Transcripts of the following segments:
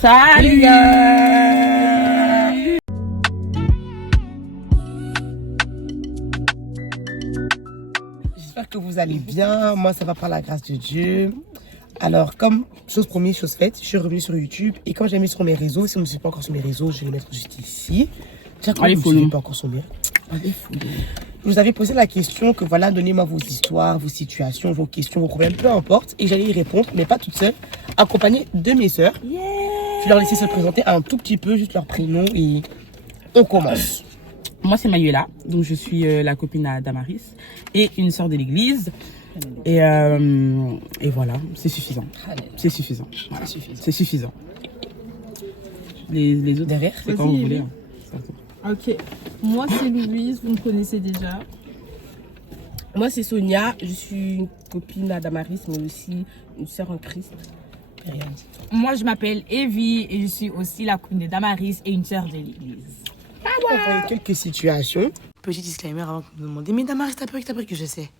Salut gars. J'espère que vous allez bien. Moi, ça va par la grâce de Dieu. Alors, comme chose promise, chose faite, je suis revenue sur YouTube. Et quand j'ai mis sur mes réseaux, si vous ne me suivez pas encore sur mes réseaux, je vais les mettre juste ici. Déjà, quand vous ne me suivez pas encore sur mes je vous avais posé la question que voilà, donnez-moi vos histoires, vos situations, vos questions, vos problèmes, peu importe. Et j'allais y répondre, mais pas toute seule, accompagnée de mes sœurs. Yeah. Je vais leur laisser se présenter un tout petit peu, juste leur prénom et on commence. Moi, c'est Manuela, donc je suis la copine à Damaris et une sœur de l'église. Et voilà, c'est suffisant. C'est suffisant. Voilà. C'est suffisant. Les autres derrière, c'est quand vous voulez. Ok, moi c'est Louise, vous me connaissez déjà. Moi c'est Sonia, je suis une copine à Damaris, mais aussi une sœur en Christ. Moi je m'appelle Evie et je suis aussi la copine de Damaris et une sœur de l'église. On va voir quelques situations. Petit disclaimer avant que vous me demandiez, mais Damaris, t'as peur que je sais.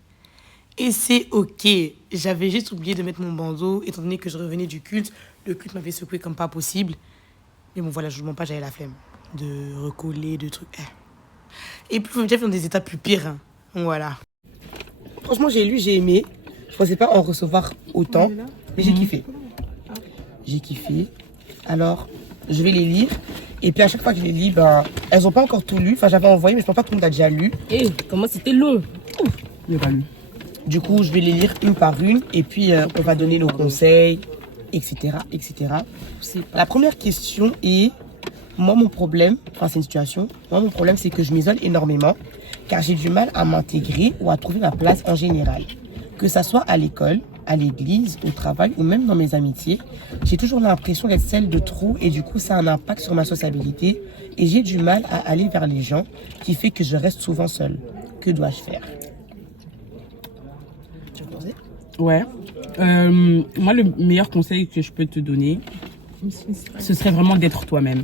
Et c'est ok. J'avais juste oublié de mettre mon bandeau, étant donné que je revenais du culte. Le culte m'avait secoué comme pas possible. Mais bon voilà, je vous mens pas, j'avais la flemme de recoller, de trucs. Et puis, j'ai fait dans des états plus pires. Hein. Voilà. Franchement, j'ai lu, j'ai aimé. Je pensais pas en recevoir autant, mais j'ai kiffé. J'ai kiffé. Alors, je vais les lire. Et puis, à chaque fois que je les lis, ben, elles ont pas encore tout lu. Enfin, j'avais envoyé, mais je pense pas que tout le monde a déjà lu. Et comment c'était long. Il n'est pas lu. Du coup, je vais les lire une par une. Et puis, on va donner nos conseils, etc., etc. La première question est... Moi, mon problème, enfin, c'est une situation. Moi, mon problème, c'est que je m'isole énormément car j'ai du mal à m'intégrer ou à trouver ma place en général. Que ça soit à l'école, à l'église, au travail ou même dans mes amitiés, j'ai toujours l'impression d'être celle de trop et du coup, ça a un impact sur ma sociabilité et j'ai du mal à aller vers les gens qui fait que je reste souvent seule. Que dois-je faire? Tu veux poser? Ouais. Moi, le meilleur conseil que je peux te donner, ce serait vraiment d'être toi-même.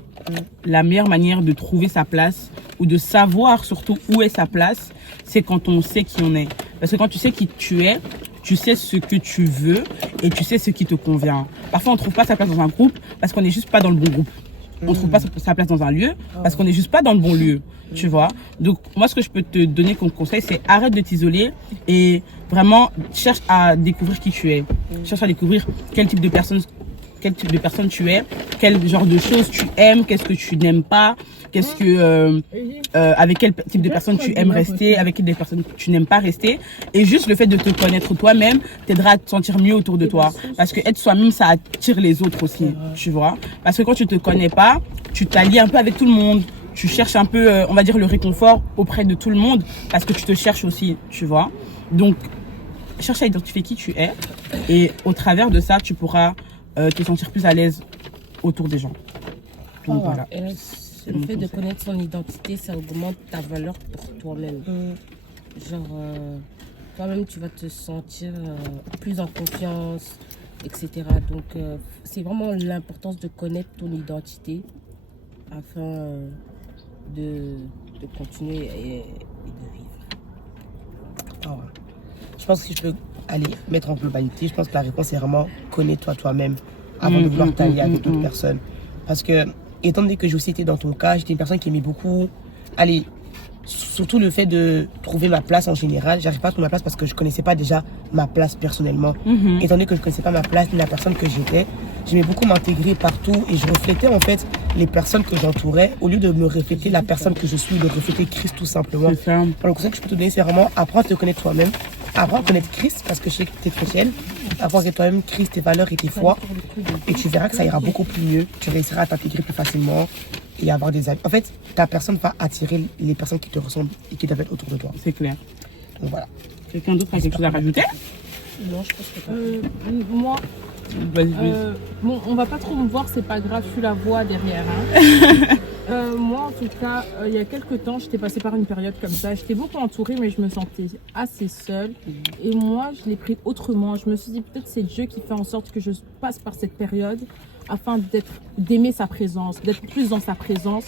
La meilleure manière de trouver sa place ou de savoir surtout où est sa place, c'est quand on sait qui on est. Parce que quand tu sais qui tu es, tu sais ce que tu veux et tu sais ce qui te convient. Parfois, on ne trouve pas sa place dans un groupe parce qu'on n'est juste pas dans le bon groupe. On ne trouve pas sa place dans un lieu parce qu'on n'est juste pas dans le bon lieu. Tu vois? Donc, moi, ce que je peux te donner comme conseil, c'est arrête de t'isoler et vraiment cherche à découvrir qui tu es. Cherche à découvrir quel type de personne tu es, quel genre de choses tu aimes, qu'est-ce que tu n'aimes pas, qu'est-ce que avec quel type de personne tu aimes rester, avec quelle personne tu n'aimes pas rester. Et juste le fait de te connaître toi-même t'aidera à te sentir mieux autour de toi. Parce que être soi-même, ça attire les autres aussi, tu vois. Parce que quand tu te connais pas, tu t'allies un peu avec tout le monde. Tu cherches un peu, on va dire, le réconfort auprès de tout le monde parce que tu te cherches aussi, tu vois. Donc, cherche à identifier qui tu es et au travers de ça, tu pourras te sentir plus à l'aise autour des gens. Donc voilà. Le fait de connaître son identité, ça augmente ta valeur pour toi-même. Genre, toi-même, tu vas te sentir plus en confiance, etc. Donc, c'est vraiment l'importance de connaître ton identité afin de continuer et de vivre. Ah ouais. Je pense que je peux aller mettre en globalité. Je pense que la réponse est vraiment connais-toi toi-même avant de vouloir t'allier avec d'autres personnes. Parce que, étant donné que j'ai aussi été dans ton cas, j'étais une personne qui aimait beaucoup, allez, surtout le fait de trouver ma place en général. J'arrive pas à trouver ma place parce que je connaissais pas déjà ma place personnellement. Étant donné que je connaissais pas ma place ni la personne que j'étais, j'aimais beaucoup m'intégrer partout et je reflétais en fait les personnes que j'entourais au lieu de me refléter la personne que je suis, de refléter Christ tout simplement. C'est ça. Alors, le conseil que je peux te donner, c'est vraiment apprendre à te connaître toi-même, apprendre à connaître Christ parce que je sais que tu es chrétienne, apprendre à connaître toi-même Christ, tes valeurs et tes foi et tu verras que ça ira beaucoup plus mieux, tu réussiras à t'intégrer plus facilement et avoir des amis. En fait, ta personne va attirer les personnes qui te ressemblent et qui doivent être autour de toi. C'est clair. Donc voilà. Quelqu'un d'autre a quelque chose à rajouter? Non, je pense que Moi, Vas-y, Louise. bon, on va pas trop me voir, c'est pas grave, je suis la voix derrière. Hein. Moi, en tout cas, il y a quelques temps, j'étais passée par une période comme ça. J'étais beaucoup entourée, mais je me sentais assez seule. Et moi, je l'ai pris autrement. Je me suis dit, peut-être c'est Dieu qui fait en sorte que je passe par cette période afin d'aimer sa présence, d'être plus dans sa présence.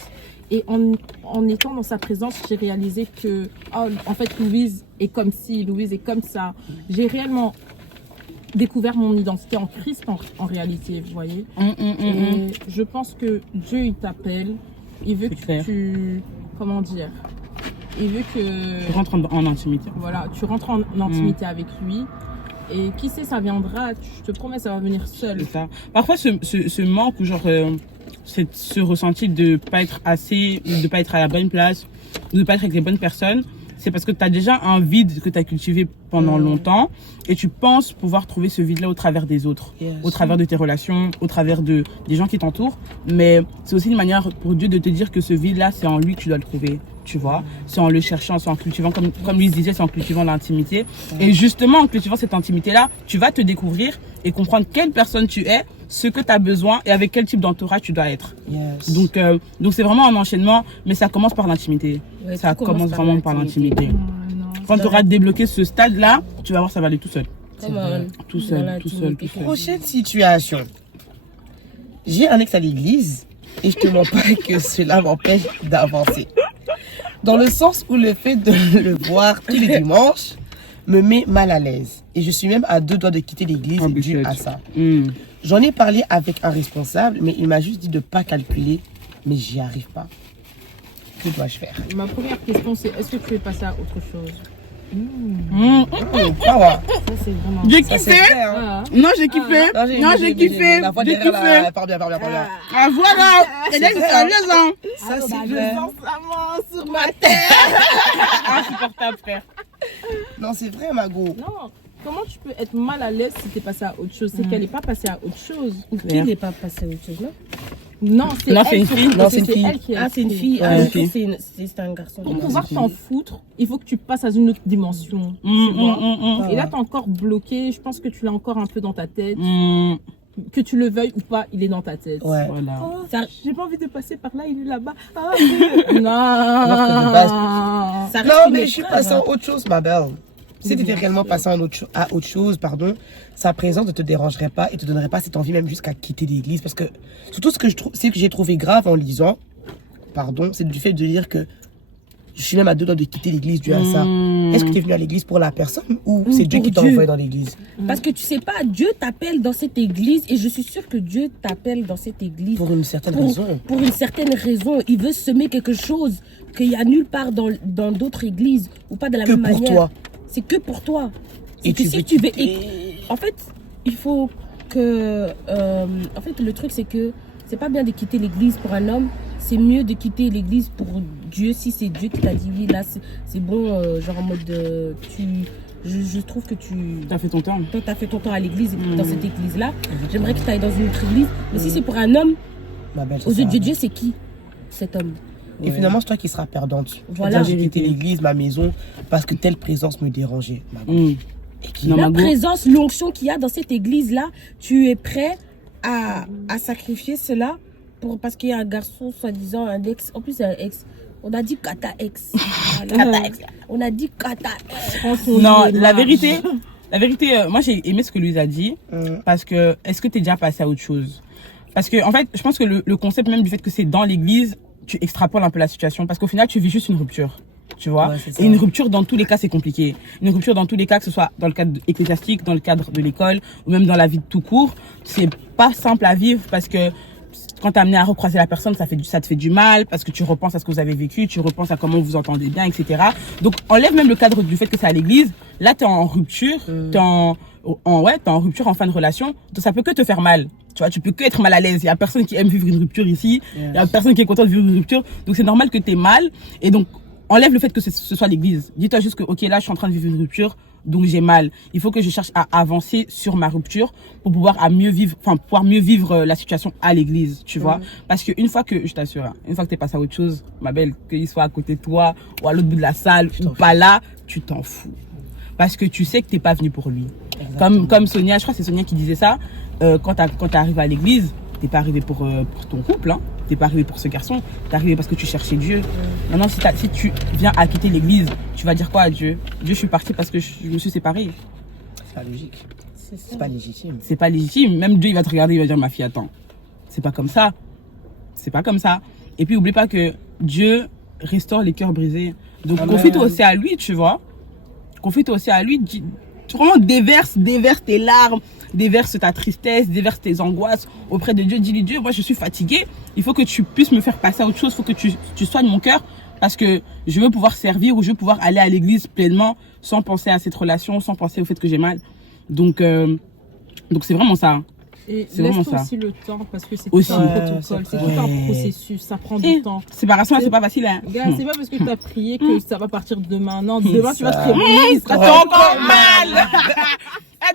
Et en étant dans sa présence, j'ai réalisé que, oh, en fait, Louise est comme ci, Louise est comme ça. J'ai réellement découvert mon identité en Christ en réalité, vous voyez. Et je pense que Dieu, il t'appelle, il veut que tu... Comment dire? Il veut que... Tu rentres en intimité. Voilà, tu rentres en intimité avec lui. Et qui sait, ça viendra, je te promets, ça va venir seul. C'est ça. Parfois, ce manque, ou genre, ce ressenti de pas être assez, de pas être à la bonne place, de pas être avec les bonnes personnes, c'est parce que tu as déjà un vide que tu as cultivé pendant longtemps et tu penses pouvoir trouver ce vide-là au travers des autres, au travers de tes relations, au travers des gens qui t'entourent. Mais c'est aussi une manière pour Dieu de te dire que ce vide-là, c'est en lui que tu dois le trouver. Tu vois, c'est en le cherchant, c'est en cultivant, comme lui disait, c'est en cultivant l'intimité. Et justement, en cultivant cette intimité-là, tu vas te découvrir et comprendre quelle personne tu es, ce que tu as besoin et avec quel type d'entourage tu dois être. Yes. Donc c'est vraiment un enchaînement, mais ça commence par l'intimité. Ouais, Ça commence vraiment par l'intimité. Non. Quand tu auras débloqué ce stade-là, tu vas voir, ça va aller tout seul. Comme Tout seul, tout seul, tout seul. Prochaine situation. J'ai un ex à l'église et je te mens pas que cela m'empêche d'avancer. Dans le sens où le fait de le voir tous les dimanches me met mal à l'aise. Et je suis même à 2 doigts de quitter l'église dû à ça. J'en ai parlé avec un responsable, mais il m'a juste dit de ne pas calculer, mais j'y arrive pas. Que dois-je faire? Ma première question, c'est est-ce que tu es passé à autre chose? Power. Ça, c'est vraiment... J'ai Ça, c'est kiffé. vrai, hein. Ah. Non, j'ai kiffé. Non, j'ai kiffé. La voix J'ai derrière, kiffé. là, parle bien, parle bien, parle bien. Ah voilà. Elle est sérieuse, hein. Ça, c'est vrai. sur ma tête. Insupportable, frère. Non, c'est vrai, Mago. Non, comment tu peux être mal à l'aise si t'es passé à autre chose? C'est qu'elle n'est pas passée à autre chose. Qui n'est pas passé à autre chose, non? Non, c'est Non, elle. c'est une fille. Non, c'est une fille. Elle qui est Ah, c'est une fille. Ouais, Ah, une ok, fille. c'est un garçon. Pour pouvoir t'en foutre, il faut que tu passes à une autre dimension. tu vois. Et là, t'es encore bloqué. Je pense que tu l'as encore un peu dans ta tête. Que tu le veuilles ou pas, il est dans ta tête. Ouais. Voilà. Oh, Ça- j'ai pas envie de passer par là, il est là-bas. Ah, non. Ça reste Non, une mais je suis épreuve, passée hein. à autre chose, ma belle. Si tu étais réellement passé à autre chose, pardon, sa présence ne te dérangerait pas et te donnerait pas cette envie même jusqu'à quitter l'église. Parce que surtout ce que j'ai trouvé grave en lisant, pardon, c'est du fait de dire que je suis même à 2 doigts de quitter l'église dû à ça. Est-ce que tu es venu à l'église pour la personne ou c'est Dieu qui t'a Dieu. envoyé dans l'église? Parce que tu sais pas, Dieu t'appelle dans cette église et je suis sûre que Dieu t'appelle dans cette église Pour une certaine raison. pour une certaine raison. Il veut semer quelque chose qu'il y a nulle part dans d'autres églises ou pas de la Que même pour manière. toi. C'est que pour toi. Et Et que tu si veux tu veux... quitter- En fait, il faut que... en fait, le truc, c'est que c'est pas bien de quitter l'église pour un homme. C'est mieux de quitter l'église pour Dieu. Si c'est Dieu qui t'a dit, oui, là, c'est bon, genre en mode... je trouve que T'as fait ton temps. toi, tu as fait ton temps à l'église, dans cette église-là. J'aimerais que tu ailles dans une autre église. Mais si c'est pour un homme, Ma belle, ça aux yeux sert de à Dieu, c'est qui cet homme? Et finalement, c'est toi qui seras perdante. Voilà. Voilà. J'ai quitté l'église, ma maison, parce que telle présence me dérangeait. Mago. Et qui- Non, La Mago. présence, l'onction qu'il y a dans cette église-là, tu es prêt à sacrifier cela parce qu'il y a un garçon, soi-disant, un ex. En plus, c'est un ex. On a dit kata ex. Voilà. On a dit kata ex. Non, la vérité, moi j'ai aimé ce que Louise a dit parce que est-ce que t'es déjà passé à autre chose? Parce que en fait, je pense que le concept même du fait que c'est dans l'église, tu extrapoles un peu la situation parce qu'au final, tu vis juste une rupture. Tu vois, Ouais, c'est ça. et une rupture dans tous les cas c'est compliqué. Une rupture dans tous les cas, que ce soit dans le cadre ecclésiastique, dans le cadre de l'école ou même dans la vie de tout court, c'est pas simple à vivre parce que quand t'es amené à recroiser la personne, ça te fait du mal parce que tu repenses à ce que vous avez vécu, tu repenses à comment vous entendez bien, etc. Donc enlève même le cadre du fait que c'est à l'église. Là t'es en rupture, t'es en rupture en fin de relation, donc ça peut que te faire mal. Tu vois, tu peux que être mal à l'aise. Il y a personne qui aime vivre une rupture ici. Il y a personne qui est content de vivre une rupture. Donc c'est normal que t'aies mal. Et donc enlève le fait que ce soit l'église. Dis-toi juste que ok là je suis en train de vivre une rupture. Donc j'ai mal. Il faut que je cherche à avancer sur ma rupture pour pouvoir mieux vivre la situation à l'église, tu vois. Parce que une fois que, je t'assure, hein, une fois que t'es passé à autre chose, ma belle, qu'il soit à côté de toi ou à l'autre bout de la salle ou pas là, tu t'en fous. Parce que tu sais que t'es pas venu pour lui. Comme Sonia, je crois que c'est Sonia qui disait ça, quand t'es arrivé à l'église, t'es pas arrivé pour ton couple, hein. T'es pas arrivé pour ce garçon, t'es arrivé parce que tu cherchais Dieu. Maintenant, si tu viens à quitter l'église, tu vas dire quoi à Dieu? Dieu, je suis partie parce que je me suis séparée. C'est pas logique. C'est pas légitime. C'est pas légitime. Même Dieu, il va te regarder, il va dire, ma fille, attends. C'est pas comme ça. C'est pas comme ça. Et puis, oublie pas que Dieu restaure les cœurs brisés. Donc, Amen. confie-toi aussi à lui, tu vois. Confie-toi aussi à lui. tu vraiment déverses tes larmes, déverses ta tristesse, déverses tes angoisses auprès de Dieu. Dis-lui, Dieu, moi je suis fatiguée, il faut que tu puisses me faire passer à autre chose, il faut que tu soignes mon cœur parce que je veux pouvoir servir ou je veux pouvoir aller à l'église pleinement sans penser à cette relation, sans penser au fait que j'ai mal. Donc c'est vraiment ça. Et C'est vraiment laisse-toi ça. aussi le temps parce que c'est tout Aussi. un protocole, c'est tout un Ouais. processus, ça prend Et du temps. séparation, là, c'est pas facile. Hein. Gars, c'est pas parce que tu as prié que ça va partir demain. Non, demain tu vas te réveiller, il Ça sera fait encore mal.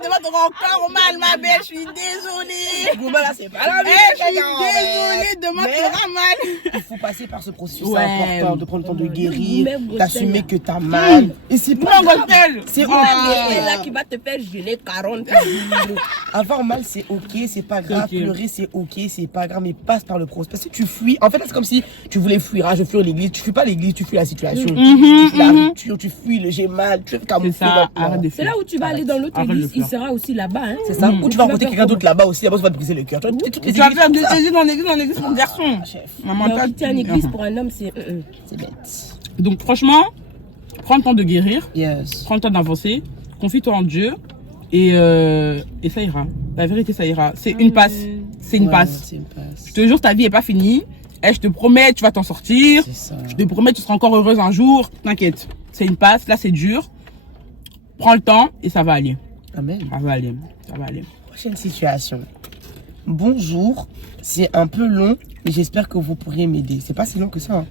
Demain, t'auras encore mal, ma belle. Je suis désolée. Là, c'est pas la Je suis désolée. Demain, t'auras mal. Il faut passer par ce processus. Ouais. C'est important de prendre le temps de guérir, Même d'assumer Bruxelles, que t'as mal. Et c'est pas Non, Gospel. C'est c'est là qui va te faire geler 40 jours. Avoir mal, c'est ok, c'est pas grave. ok. Pleurer, c'est ok, c'est pas grave, mais passe par le processus. Parce que tu fuis. En fait, là, c'est comme si tu voulais fuir. Ah, je fuis l'église. Tu fuis pas l'église, tu fuis la situation. Tu fuis la rupture, tu fuis le j'ai mal. Tu fais C'est camoufler. ça, arrête de C'est faire. là où tu vas aller dans l'autre Arrête de église, il faire. sera aussi là-bas. Hein. C'est ça. Ou tu vas rencontrer quelqu'un d'autre là-bas aussi. D'abord, ça va te briser le cœur. Tu vois, toutes les Tu vas églises faire comme des ça. églises en église pour garçon. Chef, Maman, Donc, t'as- si tu es en église pour un homme, c'est. c'est bête. Donc, franchement, prends le temps de guérir, Yes. prends le temps d'avancer, confie-toi en Dieu et ça ira. La vérité, ça ira. C'est une passe. C'est une Ouais, passe. c'est une passe. Je te jure, ta vie est pas finie. Et je te promets, tu vas t'en sortir. C'est ça. Je te promets, tu seras encore heureuse un jour. T'inquiète. C'est une passe. Là, c'est dur. Prends le temps et ça va aller. Amen. Ça va aller. Ça va aller. Prochaine situation. Bonjour, c'est un peu long, mais j'espère que vous pourriez m'aider. C'est pas si long que ça. Hein.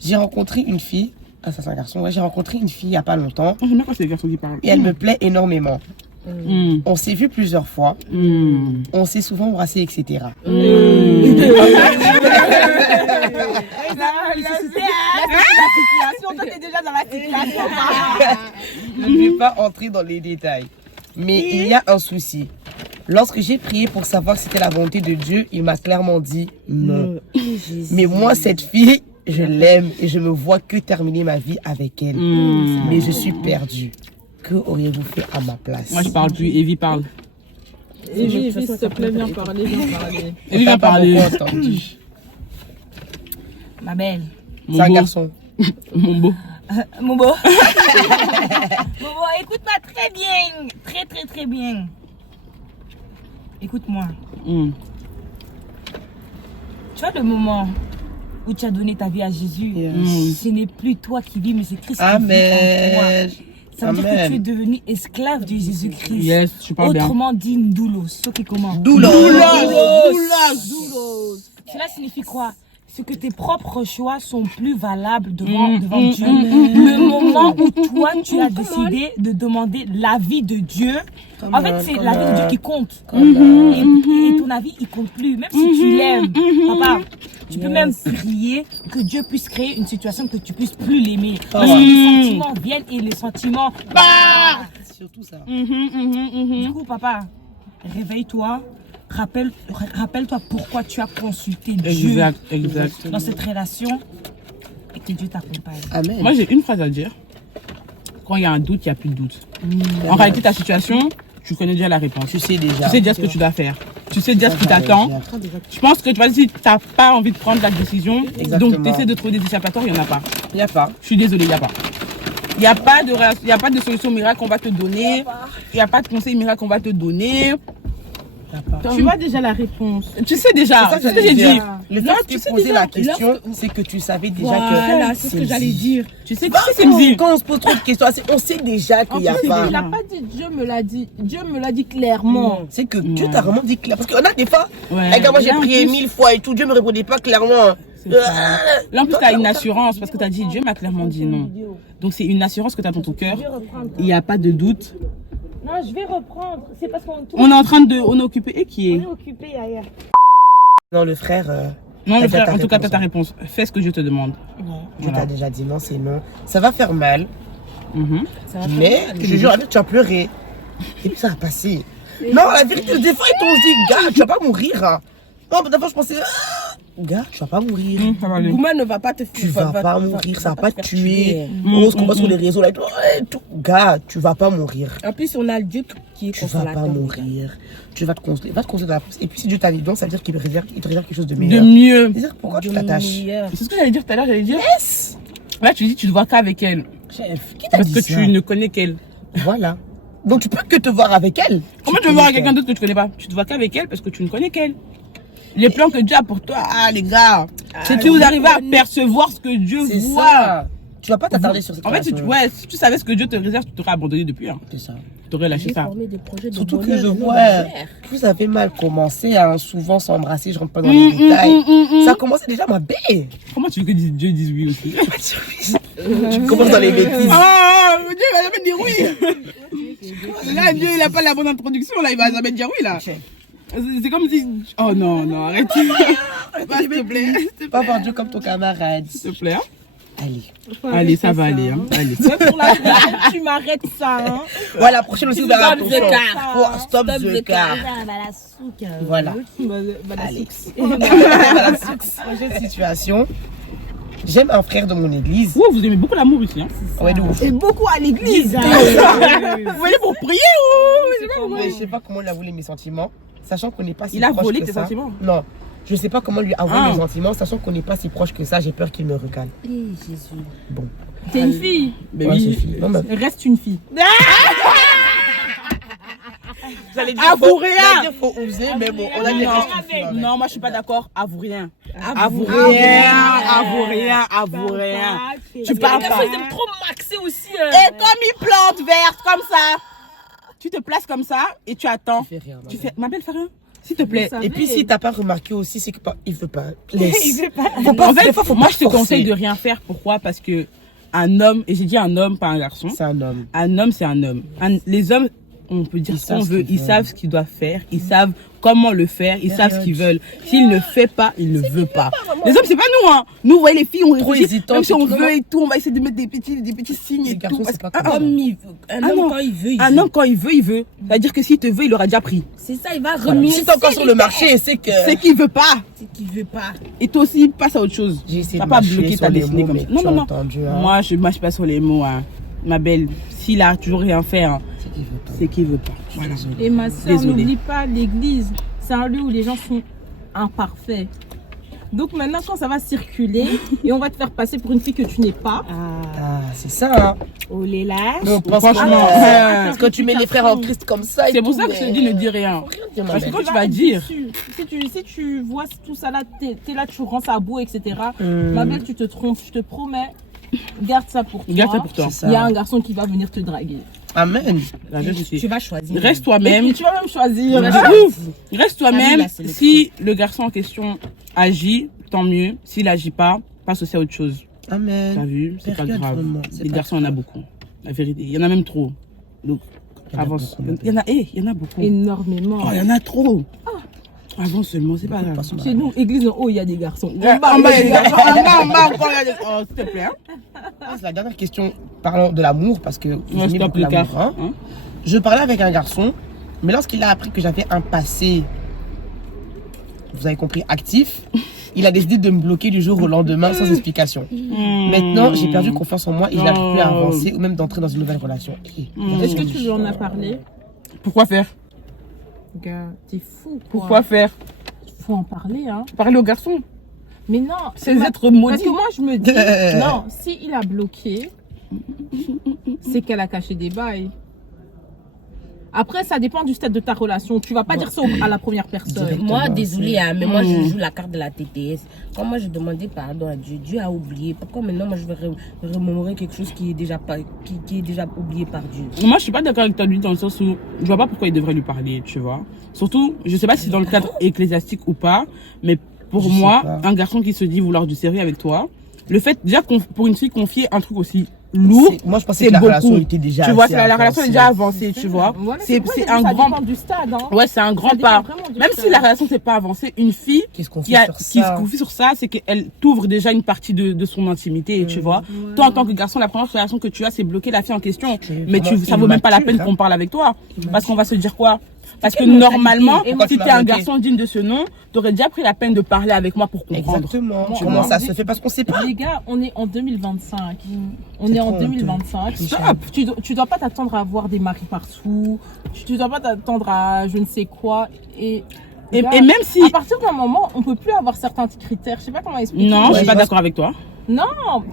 J'ai rencontré une fille. Ah, ça c'est un garçon. Ouais, j'ai rencontré une fille il y a pas longtemps J'aime bien quand c'est les garçons qui parlent. et elle me plaît énormément. Mm. On s'est vu plusieurs fois. Mm. On s'est souvent embrassé, etc. Toi, t'es déjà dans la situation. Je ne vais pas entrer dans les détails. Mais il y a un souci. Lorsque j'ai prié pour savoir si c'était la volonté de Dieu, il m'a clairement dit non. Mais moi, cette fille, je l'aime et je me vois que terminer ma vie avec elle. Mais je suis perdue. Que auriez-vous fait à ma place? Moi, je parle plus. Evie parle. Evie, s'il te plaît, viens parler, viens parler. Evie va parler. Beaucoup entendu. Ma belle. Mon C'est un beau. garçon. Mon beau. Mon beau. Mon beau, écoute-moi très bien. Très, très, très bien. Écoute-moi. Mm. Tu vois le moment où tu as donné ta vie à Jésus, Yes. ce n'est plus toi qui vis, mais c'est Christ qui vit en toi. Amen. Ça veut dire que tu es Amen. devenu esclave de Jésus-Christ. Yes, tu parles bien. Autrement dit, doulos. Ce qui est comment? Doulos. Cela signifie quoi? C'est que tes propres choix sont plus valables devant Dieu. Le moment où toi, tu as décidé de demander l'avis de Dieu, en fait, c'est l'avis de Dieu qui compte. Et ton avis, il compte plus. Même si tu l'aimes, papa, tu peux même prier que Dieu puisse créer une situation que tu puisses plus l'aimer. Parce que les sentiments viennent et les sentiments partent. C'est surtout ça. Du coup, papa, réveille-toi. Rappelle-toi pourquoi tu as consulté Dieu Exact. dans cette relation et que Dieu t'accompagne. Amen. Moi, j'ai une phrase à dire. Quand il y a un doute, il n'y a plus de doute. En réalité, ta situation, tu connais déjà la réponse. Tu sais déjà. Tu sais déjà ce que tu dois faire. Tu sais déjà ce qui t'attend. Je pense que tu vas dire, si tu n'as pas envie de prendre la décision, Exactement. donc tu essaies de trouver des échappatoires, il n'y en a pas. Il n'y a pas. Je suis désolée, il n'y a pas. Il n'y a pas de solution miracle qu'on va te donner. Il n'y a pas de conseil miracle qu'on va te donner. Tu vois déjà la réponse. Tu sais déjà. C'est ça C'est que ce que j'ai j'allais dit. dire. Le Non, fait tu de sais poser déjà. la question, c'est que tu savais déjà Voilà, que c'est ce que j'allais dire. Tu sais c'est Mzi. Quand on se pose trop de questions, on sait déjà qu'il n'y a Il pas. n'a pas dit Dieu me l'a dit. Dieu me l'a dit clairement. C'est que Dieu t'a vraiment dit clair. Parce qu'on a des fois, Ouais. les gars, moi j'ai Là, en prié plus- 1000 fois et tout, Dieu me répondait pas clairement. C'est ça. Là, en plus, tu as une assurance parce que tu as dit Dieu m'a clairement dit non. Donc, c'est une assurance que tu as dans ton cœur. Il n'y a pas de doute. Non, je vais reprendre. C'est parce qu'on On est en train de. On est occupé. Et qui est occupé ailleurs. Non, le frère, Non, T'as le déjà frère, ta en tout cas, tu as réponse, ta hein. réponse. Fais ce que je te demande. Dieu Voilà. t'a déjà dit non, c'est non. Ça va faire mal, Mhm. mais je jure, tu vas pleurer. Et puis ça va passer. Non, la vérité, des fois, ils t'ont dit, gars, tu vas pas mourir. Hein. Non, des fois, je pensais, gars, tu vas pas mourir. Ça va aller. Gouma ne va pas te Tu vas pas mourir, ça va pas te faire tuer. On se combat sur les réseaux là et tout. Ouais, tout. Gars, tu vas pas mourir. En plus, on a le Dieu qui est Tu vas consolateur. pas mourir. Tu vas te consoler. Va te consoler dans la pousse. Et puis si Dieu t'a dit non, ça veut dire qu'il te réserve quelque chose de De meilleur. mieux. C'est-à-dire pourquoi tu t'attaches? C'est ce que j'allais dire tout à l'heure. J'allais dire. Yes. Là, tu dis, tu ne vois qu'avec elle. Chef, qui t'a Parce dit que ça? tu ne connais qu'elle. Voilà. Donc tu peux que te voir avec elle. Comment tu veux voir quelqu'un d'autre que tu connais pas? Tu te vois qu'avec elle parce que tu ne connais qu'elle. Les plans que Dieu a pour toi, les gars, c'est que vous arrivez à percevoir ce que Dieu C'est voit. ça. Tu vas pas t'attarder sur cette En fait, relation. si tu savais ce que Dieu te réserve, tu t'aurais abandonné depuis. Hein. C'est ça. Tu aurais lâché J'ai ça. formé des projets de Surtout que bonheur je et non vois de guerre. que vous avez mal commencé à souvent s'embrasser, je rentre pas dans les détails. Ça commençait déjà ma baie. Comment tu veux que Dieu dise oui aussi? Tu commences dans les bêtises. Ah, Dieu va jamais dire oui. Là, Dieu, il a pas la bonne introduction, là, il va jamais dire oui, là. C'est comme si... Oh non, non, arrête. S'il te plaît. Pas voir Dieu comme ton camarade. S'il te plaît. Hein. Allez. Allez, ça va aller. Hein. Allez. Ouais, pour la prochaine, tu m'arrêtes ça. Hein. Voilà, la prochaine aussi, vous verrez Stop attention. the car. Oh, stop the car. Voilà. Allez. Voilà, prochaine situation. J'aime un frère de mon église. Wow, vous aimez beaucoup l'amour ici. Hein. Ouais, de ouf. Et beaucoup à l'église. Vous voyez pour prier ou... Mais je sais pas comment lui avouer mes sentiments, sachant qu'on n'est pas si Il a proches volé que tes ça. sentiments? Non, je sais pas comment lui avouer Ah. mes sentiments, sachant qu'on n'est pas si proches que ça. J'ai peur qu'il me recale. Eh, Jésus. Bon. T'es une fille. Mais Ouais, oui. Sophie. Non, mais Reste une fille. vous allez dire, Avoue rien. vous allez dire, faut oser, mais bon, on a les restes filles, ouais. Non, moi je suis pas d'accord. Avoue rien. Avoue rien. Avoue rien. Avoue rien. Tu parles Les pas. garçons, ils aiment trop maxer aussi. Et comme il plante verte comme ça, tu te places comme ça et tu attends. Tu fais rien, Tu fais, ma belle, fais rien. S'il te plaît. Et puis si t'as pas remarqué aussi, c'est que il veut pas. Laisse. Il veut pas. En fait, faut moi pas je te forcer. conseille de rien faire. Pourquoi? Parce que un homme, et j'ai dit un homme, pas un garçon. C'est un homme. Un homme, c'est un homme. Les hommes, on peut dire Ils ce qu'on savent ce veut, qu'ils ils veulent. savent ce qu'ils doivent faire, ils savent comment le faire, ils savent ce qu'ils veulent. S'ils ne fait pas, ils ne veulent pas. Les hommes, c'est pas nous, hein. Nous, vous voyez, les filles, on Trop réfléchit. hésitantes Même si et on tout, veut non. et tout, on va essayer de mettre des petits signes Les et garçons, tout. c'est pas Parce que- comme ça. Comme il veut. Un homme, non. quand il veut, il Un veut. homme, quand il veut, il veut. C'est-à-dire que s'il te veut, il aura déjà pris. C'est ça, il va Voilà. remuer. Si t'es encore sur le marché, c'est que. C'est qu'il veut pas. C'est qu'il veut pas. Et toi aussi, passe à autre chose. J'ai essayé T'as de pas mâcher bloqué sur ta les destinée mots, comme mais ça. Non, tu non, as non. entendu, hein. Moi, je mâche pas sur les mots, hein. Ma belle, s'il a toujours rien fait, hein, C'est qu'il veut pas. c'est qu'il veut pas. Voilà. Et ma soeur, Désolée. n'oublie pas, l'église, c'est un lieu où les gens sont imparfaits. Donc maintenant, quand ça va circuler et on va te faire passer pour une fille que tu n'es pas, Ah, c'est ça, hein. oh les là. Mais on pense Franchement, parce que tu mets les frères en Christ comme ça. et C'est pour tout, ça que je te mais- dis ne dis rien. Faut rien dire, ma Parce que belle. quand tu vas dire, Si tu vois tout ça là, t'es là, tu rends ça beau, etc. Ma belle, tu te trompes, je te promets. Garde ça pour toi. garde ça pour toi. C'est ça. Il y a un garçon qui va venir te draguer. Amen. La vérité. Tu vas choisir. Reste Et toi-même. puis, tu vas même choisir. De ouf. Reste T'as toi-même. mis la sélection. Si le garçon en question agit, tant mieux. S'il agit pas, passe aussi à autre chose. Amen. T'as vu? C'est pas Regarde grave. vraiment, c'est Les pas garçons, il y en a beaucoup. La vérité. Il y en a même trop. Donc, Il y en a avance. beaucoup, Il y en a, il y en a beaucoup. Énormément. Oh, il y en a trop. Avance seulement, c'est pas grave. Pas son Chez nous, église en haut, il y a des garçons. En bas, il y a des garçons. En bas, encore, il y a des... Oh, s'il te plaît. Hein. C'est la dernière question parlant de l'amour parce que vous Ouais, aimez stop beaucoup le l'amour. car. Hein. Hein. Je parlais avec un garçon, mais lorsqu'il a appris que j'avais un passé, vous avez compris, actif, il a décidé de me bloquer du jour au lendemain sans explication. Maintenant, j'ai perdu confiance en moi et je n'arrive plus à avancer ou même d'entrer dans une nouvelle relation. Est-ce que tu lui en as parlé? Pourquoi faire? Gars, t'es fou. Quoi. Pourquoi faire? Faut en parler, hein. Parler aux garçons. Mais non. Ces êtres Parce maudits. que moi, je me dis, non, si il a bloqué, c'est qu'elle a caché des bails. Après, ça dépend du stade de ta relation. Tu vas pas dire ça à la première personne. Direct. Moi, Exactement, désolé, c'est- hein, mais moi, je joue la carte de la TTS. Quand moi, j'ai demandé pardon à Dieu, Dieu a oublié. Pourquoi maintenant, moi, je vais remémorer quelque chose qui est déjà, pas, qui est déjà oublié par Dieu? Moi, je suis pas d'accord avec toi, lui, dans le sens où je vois pas pourquoi il devrait lui parler, tu vois. Surtout, je sais pas si c'est dans le cadre ecclésiastique ou pas, mais pour Je sais moi, pas. un garçon qui se dit vouloir du sérieux avec toi, le fait, déjà, pour une fille, confier un truc aussi lourd, Moi, je pensais c'est que la beaucoup. relation était déjà Tu vois, assez la relation est déjà avancée. avancée, tu vois. Voilà, C'est pour ça que un ça grand... dépend du stade, hein. Ouais, c'est un grand Ça dépend pas. vraiment du Même stade. si la relation s'est pas avancée, une fille Qu'est-ce qu'on qui, fait sur qui se ça? confie sur ça, c'est qu'elle t'ouvre déjà une partie de son intimité, tu vois. Toi, en tant que garçon, la première relation que tu as, c'est bloquer la fille en question. Mais vraiment ça vaut même pas la peine immature, qu'on parle avec toi. Parce qu'on va se dire quoi? Parce que quelle mentalité? normalement, Et pourquoi si tu t'es l'as un bloqué? garçon digne de ce nom, t'aurais déjà pris la peine de parler avec moi pour comprendre. Exactement. Moi, Comment on ça dit- se fait parce qu'on sait pas. Les gars, on est en 2025. On C'est est en trop 2025. honteux. Stop. Tu dois pas t'attendre à avoir des maris partout. Tu dois pas t'attendre à je ne sais quoi. Et gars, même si... à partir d'un moment, on peut plus avoir certains critères. Je sais pas comment expliquer. Non, je suis Ouais, pas je d'accord avec toi. Non,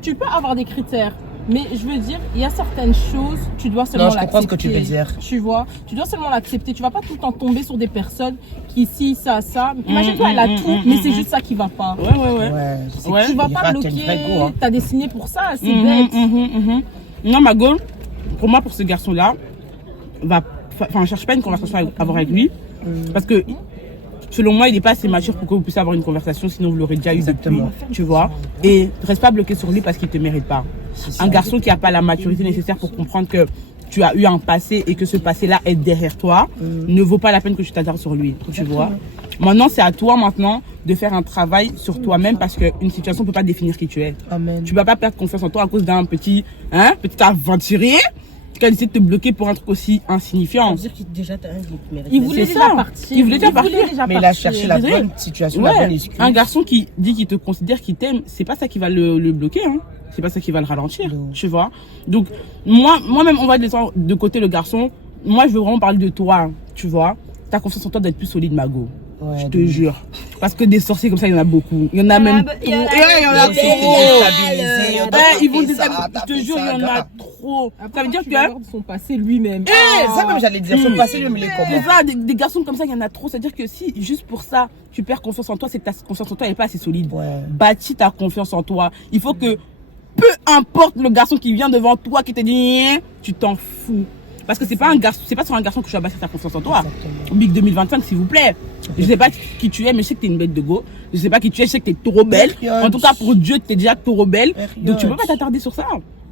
tu peux avoir des critères. Mais je veux dire, il y a certaines choses, tu dois seulement l'accepter. Non, je comprends ce que tu veux dire. Tu vois, tu dois seulement l'accepter. Tu vas pas tout le temps tomber sur des personnes qui, si, ça. Imagine-toi, elle a tout, mais c'est juste ça qui va pas. Ouais. Je sais Ouais. que Tu vas il pas rate, bloquer, t'as une vraie go, hein. t'as dessiné pour ça, c'est bête. Non, ma go, pour moi, pour ce garçon-là, cherche pas une conversation à avoir avec lui. Parce que, selon moi, il n'est pas assez mature pour que vous puissiez avoir une conversation, sinon vous l'aurez déjà eu depuis, tu vois. Et reste pas bloqué sur lui parce qu'il te mérite pas. Un garçon qui n'a pas la maturité nécessaire pour comprendre que tu as eu un passé et que ce passé-là est derrière toi, ne vaut pas la peine que tu t'attardes sur lui, tu vois. Maintenant, c'est à toi maintenant de faire un travail sur toi-même parce qu'une situation ne peut pas définir qui tu es. Amen. Tu vas pas perdre confiance en toi à cause d'un petit aventurier qui a décidé de te bloquer pour un truc aussi insignifiant. Ça veut dire qu'il déjà t'as un Il voulait C'est déjà ça. partir. Il voulait déjà partir. Mais il a cherché la Désolé. bonne situation, la bonne excuse. Un garçon qui dit qu'il te considère, qu'il t'aime, c'est pas ça qui va le bloquer, hein. C'est pas ça qui va le ralentir, Non. tu vois. Donc, moi-même, on va descendre de côté le garçon. Moi, je veux vraiment parler de toi, tu vois. T'as confiance en toi d'être plus solide, Mago. Ouais, Je te jure. Parce que des sorciers comme ça, il y en a beaucoup. Il y en a même trop. il y en a trop. Ils vont des déstabiliser. Je te jure, il y en a trop. Ça veut dire que... de son passé lui-même. Ça même j'allais dire, son passé lui me les C'est comment. ça, des garçons comme ça, il y en a trop. C'est-à-dire que si, juste pour ça, tu perds confiance en toi, c'est que ta confiance en toi n'est pas assez solide. Ouais. Bâtis ta confiance en toi. Il faut que, peu importe le garçon qui vient devant toi, qui te dit, tu t'en fous. Parce que c'est pas sur un garçon que tu vas bâtir ta confiance en toi. Exactement. Big 2025, s'il vous plaît. Je sais pas qui tu es, mais je sais que t'es une bête de go. Je sais pas qui tu es, je sais que t'es trop belle. Période. En tout cas, pour Dieu, t'es déjà trop belle. Période. Donc tu peux pas t'attarder sur ça.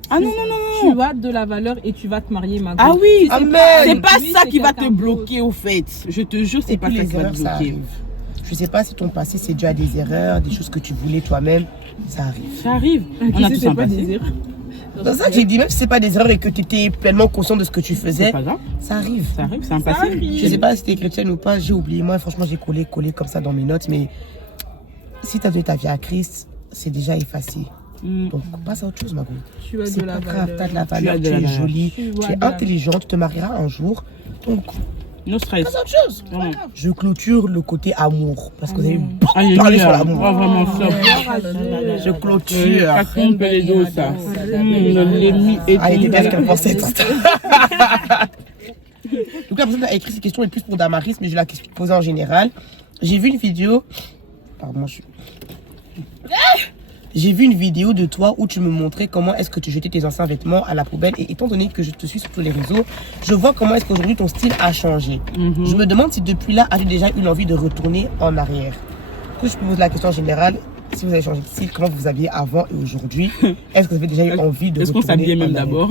Ah non, non, non, non. Tu as de la valeur et tu vas te marier, Mago. Ah oui, Amen. c'est pas Lui, ça c'est qui va te quelqu'un bloquer au fait. Je te jure, c'est Et pas puis ça les qui va te erreurs, ça bloquer. arrive. Je sais pas si ton passé c'est dû à des erreurs, des choses que tu voulais toi-même, ça arrive. Ça arrive. On a tous un passé. C'est pour ça que j'ai dit, même si c'est pas des erreurs et que tu étais pleinement conscient de ce que tu faisais, C'est pas grave. ça arrive. Ça arrive, c'est un passé. Je sais pas si t'es chrétienne ou pas, j'ai oublié. Moi, franchement, j'ai collé comme ça dans mes notes, mais si t'as donné ta vie à Christ, c'est déjà effacé. Donc, passe à autre chose, ma go. Tu as C'est de la pas grave, valeur. t'as de la valeur, as de tu la es valeur. jolie, Tu tu as es de la- intelligente, tu te marieras un jour. Donc, No stress. passe à autre chose. c'est pas Vraiment. grave. Je clôture le côté amour, parce que vous avez beaucoup parlé Alléluia. sur l'amour. Ah, vraiment ça. Je clôture. Ça compte les dos, ça. L'ennemi est Ah, il était bien ce qu'elle tombé. pensait. Donc la personne a écrit ces questions est plus pour Damaris, mais je vais la poser en général. J'ai vu une vidéo. Pardon, J'ai vu une vidéo de toi où tu me montrais comment est-ce que tu jetais tes anciens vêtements à la poubelle. Et étant donné que je te suis sur tous les réseaux, je vois comment est-ce qu'aujourd'hui ton style a changé. Je me demande si depuis là, as-tu déjà eu l'envie de retourner en arrière. Du coup, je pose la question en général. Si vous avez changé de style, comment vous aviez avant et aujourd'hui? Est-ce que vous avez déjà eu envie de Est-ce qu'on retourner s'habillait même en arrière? d'abord?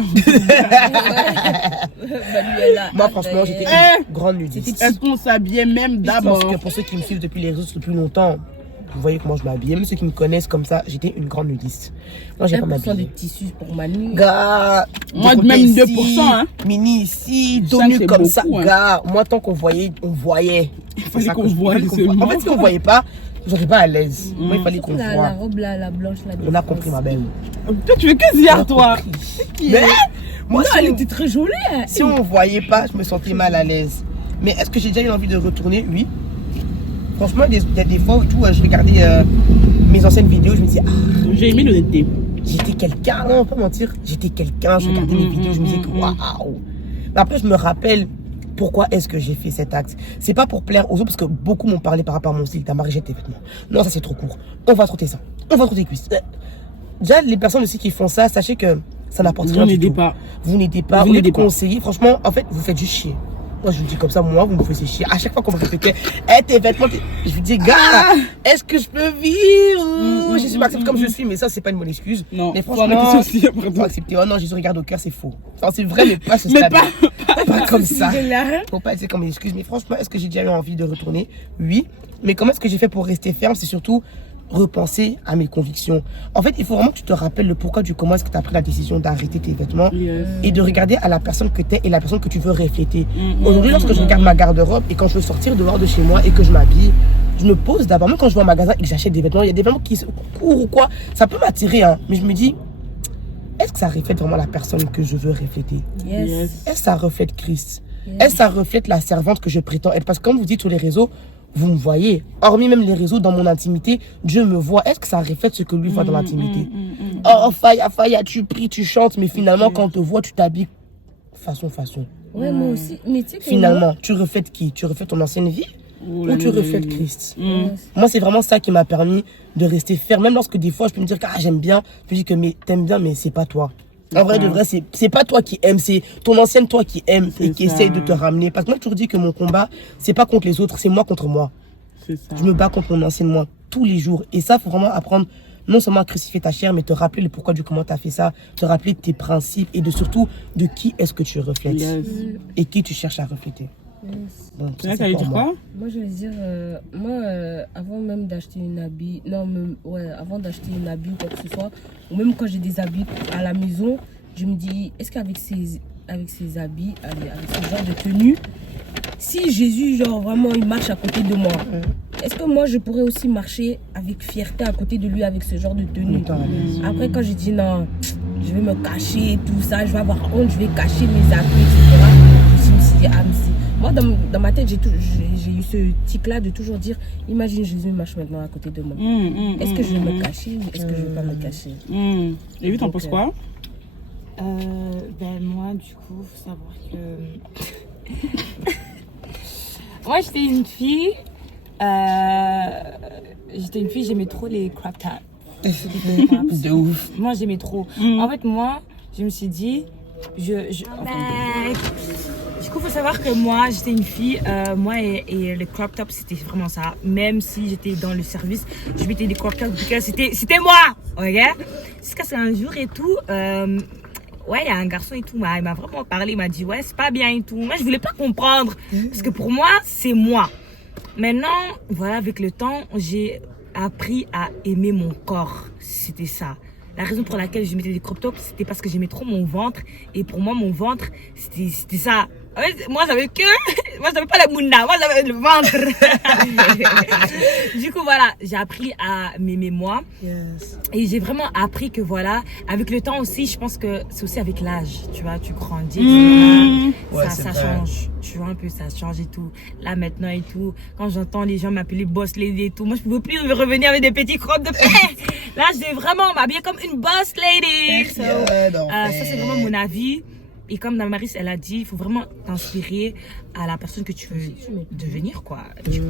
Moi, franchement, j'étais une grande nudiste. Est-ce qu'on s'habillait même d'abord? Parce que pour ceux qui me suivent depuis les réseaux depuis longtemps, vous voyez comment je m'habillais. Même ceux qui me connaissent comme ça, j'étais une grande nudiste. Moi, j'ai pas 1% des m'habiller. tissus pour Manu. Gars, Moi, décolleté même ici, 2%, hein. Mini ici, Ça, tenue c'est comme beaucoup, ça. hein. Gars, moi, tant qu'on voyait, on voyait. Il fallait qu'on voie seulement. En fait, si on voyait pas, j'aurais pas à l'aise. Moi, il fallait qu'on La voit. robe là, la blanche là. On a compris, ma belle. Toi, tu veux que Zia, toi? Mais, moi, si Elle on- était très jolie. hein. si on voyait pas, je me sentais mal à l'aise. Mais est-ce que j'ai déjà eu envie de retourner? Oui. Franchement, il y a des fois où tout, je regardais mes anciennes vidéos, je me disais, ah, J'ai aimé l'honnêteté. j'étais quelqu'un, non, pas mentir, j'étais quelqu'un, je regardais mes vidéos, je me disais que waouh. Mais après, je me rappelle pourquoi est-ce que j'ai fait cet acte. C'est pas pour plaire aux autres, parce que beaucoup m'ont parlé par rapport à mon style. T'as marre, jette tes vêtements. Non, ça c'est trop court. On va trop tes seins. On va trop tes cuisses. Déjà, les personnes aussi qui font ça, sachez que ça n'apporte rien Vous du n'aidez tout. pas. Vous n'aidez pas. Vous Au lieu de n'aidez pas. conseiller, franchement, en fait, vous faites juste chier. Moi, je vous dis comme ça, moi, vous me faisiez chier. À chaque fois qu'on me répétait, tes vêtements, je vous dis, gars, est-ce que je peux vivre? Je suis pas acceptée comme je suis, mais ça, c'est pas une bonne excuse. Non, mais faut franchement, arrêter ça aussi, après tout. faut accepter. Oh non, Jésus regarde au cœur, c'est faux. Enfin, c'est vrai, mais pas à ce Mais stade. pas Pas comme ça. Faut pas être comme une excuse. Mais franchement, est-ce que j'ai déjà eu envie de retourner? Oui. Mais comment est-ce que j'ai fait pour rester ferme? C'est surtout repenser à mes convictions. En fait, il faut vraiment que tu te rappelles le pourquoi du comment est-ce que tu as pris la décision d'arrêter tes vêtements et de regarder à la personne que tu es et la personne que tu veux refléter. Aujourd'hui, lorsque je regarde ma garde-robe et quand je veux sortir dehors de chez moi et que je m'habille, je me pose d'abord, même quand je vais au magasin et que j'achète des vêtements, il y a des vêtements qui courent ou quoi, ça peut m'attirer, hein, mais je me dis, est-ce que ça reflète vraiment la personne que je veux refléter? Yes. Est-ce que ça reflète Christ? Est-ce que ça reflète la servante que je prétends être? Parce que comme vous dites sur les réseaux, vous me voyez. Hormis même les réseaux, dans mon intimité, Dieu me voit. Est-ce que ça reflète ce que lui voit dans l'intimité? oh, faya, tu pries, tu chantes, mais finalement, quand on te voit, tu t'habilles façon. Ouais, moi aussi. Mais tu sais que Finalement, tu reflètes qui? Tu reflètes ton ancienne vie ou tu reflètes Christ? Moi, c'est vraiment ça qui m'a permis de rester ferme. Même lorsque des fois, je peux me dire que j'aime bien, je me dis que t'aimes bien, mais c'est pas toi. En vrai, de vrai, c'est pas toi qui aimes, c'est ton ancienne toi qui aime et qui essaye de te ramener. Parce que moi, je toujours dis que mon combat, c'est pas contre les autres, c'est moi contre moi. C'est ça. Je me bats contre mon ancienne moi tous les jours. Et ça, faut vraiment apprendre non seulement à crucifier ta chair, mais te rappeler le pourquoi du comment tu as fait ça, te rappeler tes principes et surtout de qui est-ce que tu reflètes et qui tu cherches à refléter. Donc, Là, t'allais dire quoi? Moi, je veux dire, avant même d'acheter une habit, avant d'acheter une habit ou quoi que ce soit, ou même quand j'ai des habits à la maison, je me dis, est-ce qu'avec ces habits, avec ce genre de tenue, si Jésus, genre vraiment, il marche à côté de moi, est-ce que moi, je pourrais aussi marcher avec fierté à côté de lui avec ce genre de tenue? Après, quand j'ai dit non, je vais me cacher, tout ça, je vais avoir honte, je vais cacher mes habits, etc., je me suis dit, ah, mais moi, dans ma tête, j'ai eu ce tic-là de toujours dire, imagine Jésus marche maintenant à côté de moi. Est-ce que je vais me cacher ou est-ce que je ne vais pas me cacher? Et lui, t'en penses quoi? Ben moi, du coup, faut savoir que... Moi, j'étais une fille, j'aimais trop les crop tops. De ouf. Moi, j'aimais trop. En fait, moi, je me suis dit, du coup, faut savoir que moi, j'étais une fille, moi et le crop top, c'était vraiment ça. Même si j'étais dans le service, je mettais des crop tops parce que c'était moi, ok? Jusqu'à ce qu'un jour et tout, ouais, il y a un garçon et tout, il m'a vraiment parlé, il m'a dit, ouais, c'est pas bien et tout. Moi, je voulais pas comprendre, parce que pour moi, c'est moi. Maintenant, voilà, avec le temps, j'ai appris à aimer mon corps. C'était ça. La raison pour laquelle je mettais des crop tops, c'était parce que j'aimais trop mon ventre. Et pour moi, mon ventre, c'était ça. En fait, moi, j'avais pas la mouna, moi, j'avais le ventre. Du coup, voilà, j'ai appris à m'aimer moi. Et j'ai vraiment appris que voilà, avec le temps aussi, je pense que c'est aussi avec l'âge, tu vois, tu grandis, ça change. Tu vois un peu, ça change et tout. Là, maintenant et tout, quand j'entends les gens m'appeler boss lady et tout, moi, je peux plus revenir avec des petits crocs de paix. Là, je vais vraiment m'habiller comme une boss lady. Ça, c'est vraiment mon avis. Et comme Damaris, elle a dit, il faut vraiment t'inspirer à la personne que tu veux devenir, quoi. Du coup,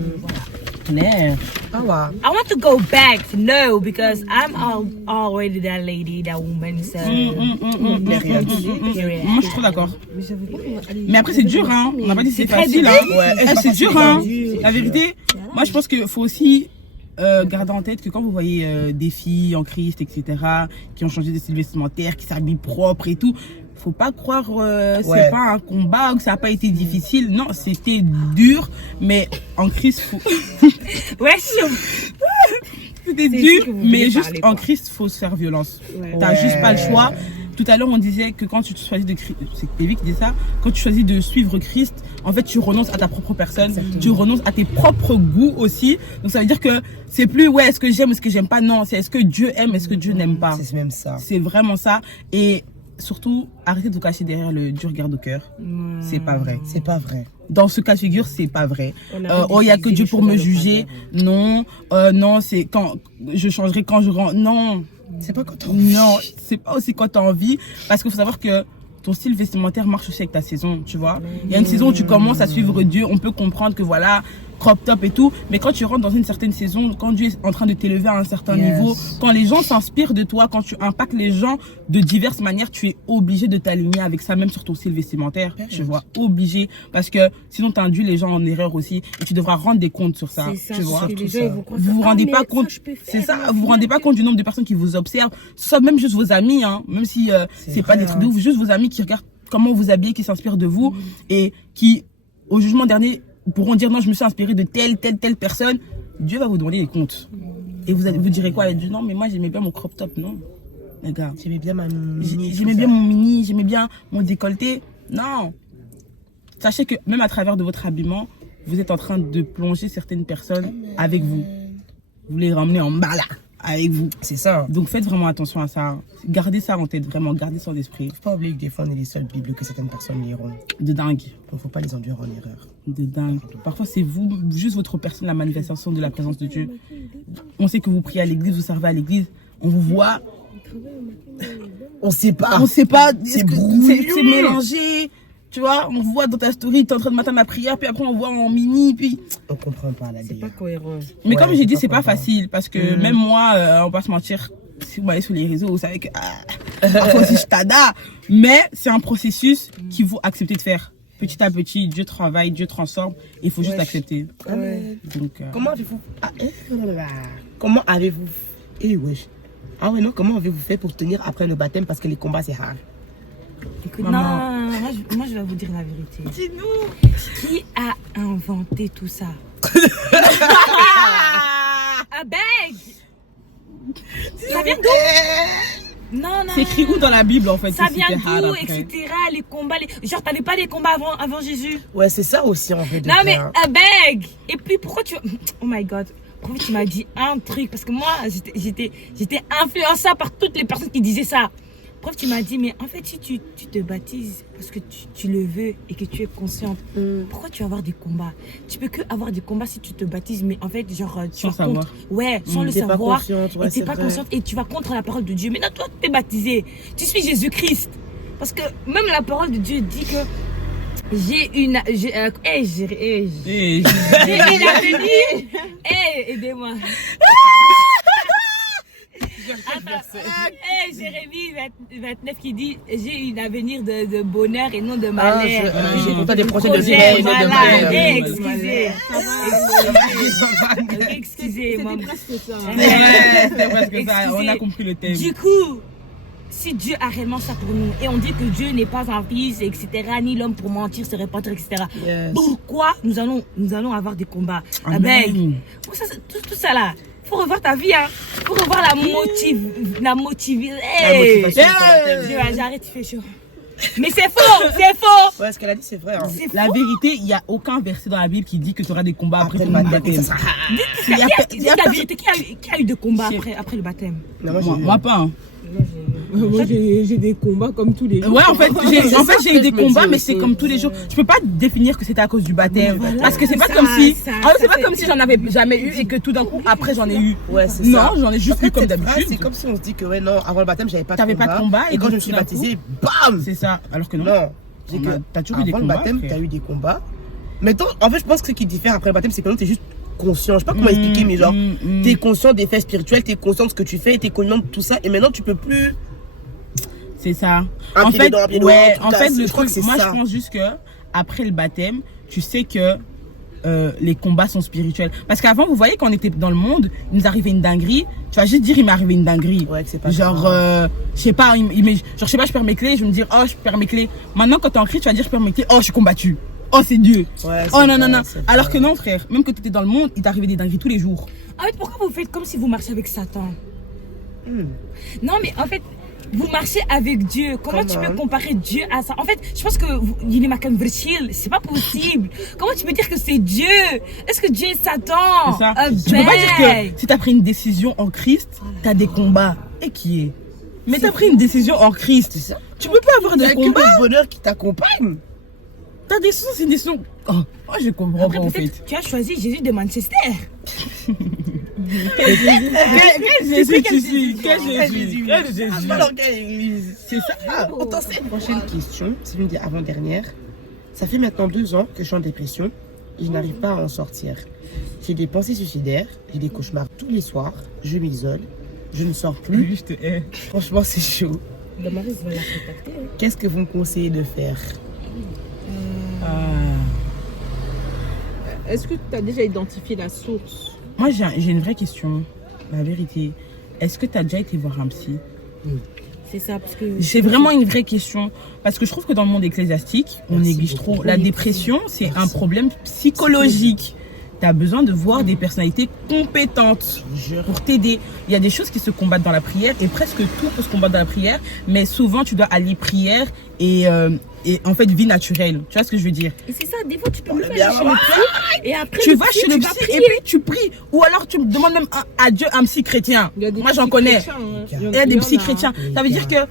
voilà. I want to go back, no, because I'm already that lady, that woman. So. Moi, je suis trop d'accord. Mais après, c'est dur, hein. On n'a pas dit que c'est facile, hein. C'est dur, hein. La vérité, moi, je pense qu'il faut aussi garder en tête que quand vous voyez des filles en Christ, etc., qui ont changé de style vestimentaire, qui s'habillent propre et tout, faut pas croire c'est pas un combat ou que ça a pas été difficile. Non, c'était dur, mais en Christ, faut... C'était dur, mais juste en Christ, faut se faire violence. T'as juste pas le choix. Tout à l'heure, on disait que quand tu choisis c'est David qui dit ça, quand tu choisis de suivre Christ, en fait, tu renonces à ta propre personne, tu renonces à tes propres goûts aussi. Donc, ça veut dire que c'est plus, est-ce que j'aime, est-ce que j'aime pas? Non, c'est est-ce que Dieu aime, est-ce que Dieu n'aime pas? C'est même ça. C'est vraiment ça. Et surtout, arrêtez de vous cacher derrière le Dieu regarde au cœur. C'est pas vrai. C'est pas vrai. Dans ce cas de figure, c'est pas vrai. Il y a que Dieu pour me juger. Non, non, c'est quand je changerai quand je rentre. Non. C'est pas quand t'as envie. Non, c'est pas aussi quand t'as envie. Parce qu'il faut savoir que ton style vestimentaire marche aussi avec ta saison, tu vois. Il y a une saison où tu commences à suivre Dieu. On peut comprendre que voilà, crop top et tout. Mais quand tu rentres dans une certaine saison, quand Dieu est en train de t'élever à un certain niveau, quand les gens s'inspirent de toi, quand tu impactes les gens de diverses manières, tu es obligé de t'aligner avec ça, même sur ton style vestimentaire. Tu vois, obligé. Parce que sinon, tu induis les gens en erreur aussi. Et tu devras rendre des comptes sur ça. Tu vois. Vous vous rendez pas compte. C'est ça. Vous vous rendez pas compte du nombre de personnes qui vous observent. Ce soit même juste vos amis, hein. Même si c'est pas des trucs de ouf. Juste vos amis qui regardent comment vous habillez, qui s'inspirent de vous et qui, au jugement dernier, pourront dire non, je me suis inspiré de telle personne. Dieu va vous demander des comptes. Et vous direz quoi? Elle dit non, mais moi j'aimais bien mon crop top. Non, les gars. J'aimais bien j'aimais bien mon mini, j'aimais bien mon décolleté. Non. Sachez que même à travers de votre habillement, vous êtes en train de plonger certaines personnes avec vous. Vous les ramenez en bas là, avec vous. C'est ça. Donc faites vraiment attention à ça. Gardez ça en tête, vraiment. Gardez ça en esprit. Faut pas oublier que des fois on est les seules Bibles que certaines personnes liront. De dingue. Donc faut pas les enduire en erreur. De dingue. Parfois c'est vous, juste votre personne, la manifestation de la présence de Dieu. On sait que vous priez à l'église, vous servez à l'église. On vous voit On sait pas. On sait pas, C'est c'est mélangé. Tu vois, on voit dans ta story, t'es en train de mater ma prière, puis après on voit en mini, puis... On comprend pas la C'est délire. pas cohérent. Mais Ouais, comme j'ai dit, pas c'est pas comprendre. facile, parce que même moi, on va pas se mentir, si vous m'allez sur les réseaux, vous savez que... parfois aussi je tada. Mais c'est un processus qu'il faut accepter de faire. Petit à petit, Dieu travaille, Dieu transforme, il faut juste l'accepter. Ouais. Donc, Comment avez-vous... Comment avez-vous... Eh wesh. Ah ouais, non, comment avez-vous fait pour tenir après le baptême? Parce que les combats, c'est hard. Écoute, Maman. non, moi je vais vous dire la vérité. dis-nous. Qui a inventé tout ça? Ah, beg! Ça vient d'où? Non, non. C'est écrit où dans la Bible en fait? Ça que vient c'était hard d'où, après? etc. Les combats, genre t'avais pas des combats avant Jésus? Ouais, c'est ça aussi en fait. de Non vrai, mais, hein. beg! Et puis pourquoi tu... Oh my god. Pourquoi tu m'as dit un truc? Parce que moi, j'étais influencée par toutes les personnes qui disaient ça. Pourquoi tu m'as dit, mais en fait, si tu te baptises parce que tu le veux et que tu es consciente, pourquoi tu vas avoir des combats? Tu peux que avoir des combats si tu te baptises, mais en fait, genre, tu Sans vas savoir. contre... Ouais, sans le T'es pas savoir. consciente, ouais, et t'es c'est pas vrai. consciente et tu vas contre la parole de Dieu. Maintenant, toi, tu es baptisé. Tu suis Jésus-Christ. Parce que même la parole de Dieu dit que j'ai une avenir. Aidez-moi. Jérémie 29 qui dit j'ai une avenir de bonheur et non de malheur. J'ai pourtant des projets de Projet, vie, non de voilà. malheur. Excusez. Excusez, maman. C'est presque ça, on a compris le thème. Du coup, si Dieu a réellement ça pour nous, et on dit que Dieu n'est pas un fils, etc., ni l'homme pour mentir, se repentir, etc., Yes. pourquoi nous allons avoir des combats? Amen. Ben, tout ça là, faut revoir ta vie, hein. Faut revoir la motivation. Hey. motivation. J'arrête, il fait chaud. Mais c'est faux, c'est faux. Ouais, ce qu'elle a dit, c'est vrai. Hein. C'est La faux. vérité, il n'y a aucun verset dans la Bible qui dit que tu auras des combats après Après ton le baptême, baptême. ça sera... Dites la vérité, qui a eu de combat après le baptême? Non, moi, Moi, j'ai- moi pas. Hein. Moi, j'ai des combats comme tous les jours. Ouais, en fait, j'ai eu des que je me combats, dis mais aussi. c'est comme tous les jours. Je peux pas définir que c'était à cause du baptême. Voilà. Parce que c'est pas Ça, comme si, ça, c'est ça, pas comme si j'en avais jamais eu et que tout d'un coup, après, j'en ai eu. Ouais, c'est Non, ça. j'en ai juste En fait, eu comme cette phrase, d'habitude. C'est comme si on se dit que, ouais, non, avant le baptême, j'avais pas T'avais de pas de combat, Et et quand donc, je me suis tout d'un baptisé, bam! C'est ça. Alors que non. Non. J'ai que T'as toujours eu des avant combats, le baptême, frère. t'as eu des combats. Mais en fait, je pense que ce qui diffère après le baptême, c'est que là, t'es juste conscient. Je sais pas comment expliquer, mais genre, t'es conscient des faits spirituels, t'es conscient de ce que tu fais, t'es conscient de tout ça. Et maintenant, tu peux plus. C'est ça. Un En pied fait, dedans, un pied dehors, ouais, tout en ça, fait, je le crois truc, que c'est moi, ça. je pense juste que après le baptême, tu sais que les combats sont spirituels. Parce qu'avant, vous voyez, quand on était dans le monde, il nous arrivait une dinguerie. Tu vas juste dire, il m'est arrivé une dinguerie. Ouais, que c'est pas Genre, grave. je sais pas, genre, je sais pas, je perds mes clés, je vais me dire, oh, je perds mes clés. Maintenant, quand t'es en Christ, tu vas dire, je perds mes clés, oh, je suis combattu. Oh, c'est Dieu. Ouais, Oh, c'est non, non, vrai, non. c'est Alors vrai. que non, frère, même quand tu étais dans le monde, il t'arrivait des dingueries tous les jours. En fait, pourquoi vous faites comme si vous marchez avec Satan? Non, mais en fait, vous marchez avec Dieu. Comment tu peux comparer Dieu à ça? En fait, je pense que il est makamvrchil. C'est pas possible. Comment tu peux dire que c'est Dieu? Est-ce que Dieu est Satan? C'est ça. Ah, Tu peux pas dire ben. que si t'as pris une décision en Christ, t'as des combats. Et qui est? Mais t'as pris une décision en Christ. C'est ça. Tu peux pas avoir Il y de a que combat. le bonheur qui t'accompagne. Ta décision, c'est une décision. Oh, moi, je comprends Après, pas en peut-être fait. tu as choisi Jésus de Manchester. Quel Jésus tu suis? Quel Jésus? Quel Ah, Jésus? pas dans quelle église. C'est ça. Ah, on t'en sait. Prochaine question, c'est une des avant-dernières. Ça fait maintenant 2 ans que je suis en dépression et je n'arrive pas à en sortir. J'ai des pensées suicidaires, j'ai des cauchemars tous les soirs, je m'isole, je ne sors plus. Je te hais. Franchement, c'est chaud. Damaris va la contacter. Hein. Qu'est-ce que vous me conseillez de faire? Est-ce que tu as déjà identifié la source? Moi, j'ai une vraie question. La vérité. Est-ce que tu as déjà été voir un psy? C'est ça, parce que. C'est vraiment une vraie question. Parce que je trouve que dans le monde ecclésiastique, on néglige trop. La dépression, c'est un problème psychologique. Tu as besoin de voir des personnalités compétentes pour t'aider. Il y a des choses qui se combattent dans la prière et presque tout peut se combattre dans la prière. Mais souvent, tu dois allier prière et en fait vie naturelle. Tu vois ce que je veux dire? Et c'est ça, des fois, tu peux même bien aller chez le psy. Et après, Tu vas chez le tu vas psy et prier. puis tu pries. Ou alors tu demandes même à Dieu un psy chrétien. Il y a des Moi, j'en psy connais. chrétiens, hein. Il y a des psy chrétiens. Ça veut dire que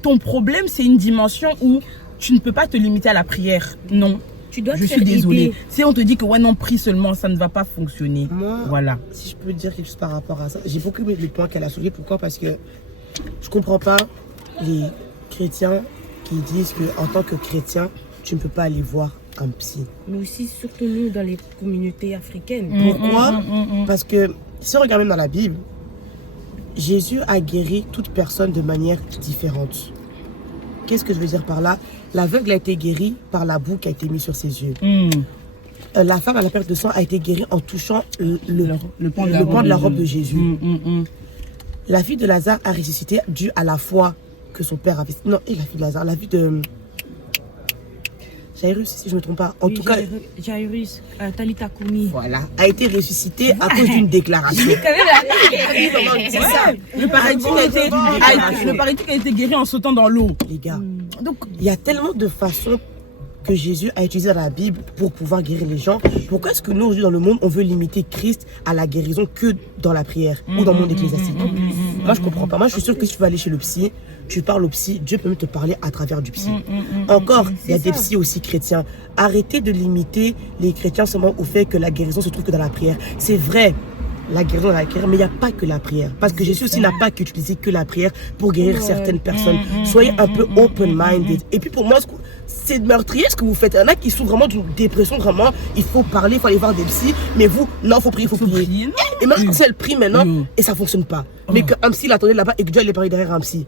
ton problème, c'est une dimension où tu ne peux pas te limiter à la prière. Non. Tu dois te Je faire suis désolée. aider. Si on te dit que ouais, non, prie seulement, ça ne va pas fonctionner. Moi, Voilà. si je peux dire quelque chose par rapport à ça, j'ai beaucoup aimé les points qu'elle a soulevés. Pourquoi? Parce que Je comprends pas les chrétiens qui disent qu'en tant que chrétien, tu ne peux pas aller voir un psy. Mais aussi, surtout nous, dans les communautés africaines. Pourquoi? Parce que si on regarde même dans la Bible, Jésus a guéri toute personne de manière différente. Qu'est-ce que je veux dire par là? L'aveugle a été guéri par la boue qui a été mise sur ses yeux. La femme à la perte de sang a été guérie en touchant le pan de la robe de Jésus. La fille de Lazare a ressuscité dû à la foi que son père avait. Non, et la fille de Lazare, la fille de Jairus, si je ne me trompe pas. En tout cas, Jairus, Talita Koumi. voilà, a été ressuscité à cause d'une déclaration. C'est ça. Le paralytique a été guéri en sautant dans l'eau. Les gars, donc il y a tellement de façons que Jésus a utilisé dans la Bible pour pouvoir guérir les gens. Pourquoi est-ce que nous, aujourd'hui, dans le monde, on veut limiter Christ à la guérison que dans la prière ou dans le monde ecclésiastique? Moi, je comprends pas. Moi, je suis sûre que si tu vas aller chez le psy, tu parles au psy, Dieu peut même te parler à travers du psy. Encore, il y a des psys aussi chrétiens. Arrêtez de limiter les chrétiens seulement au fait que la guérison se trouve que dans la prière. C'est vrai, la guérison dans la prière, mais il n'y a pas que la prière. Parce que Jésus aussi n'a pas qu'utilisé que la prière pour guérir certaines personnes. Soyez un peu open-minded. Et puis pour moi, c'est meurtrier ce que vous faites. Il y en a qui souffrent vraiment d'une dépression, vraiment. Il faut parler, il faut aller voir des psys. Mais vous, non, il faut prier, il faut prier. Et même si elle prie maintenant, et ça ne fonctionne pas. Mais qu'un psy l'attendait là-bas et que Dieu allait parler derrière un psy.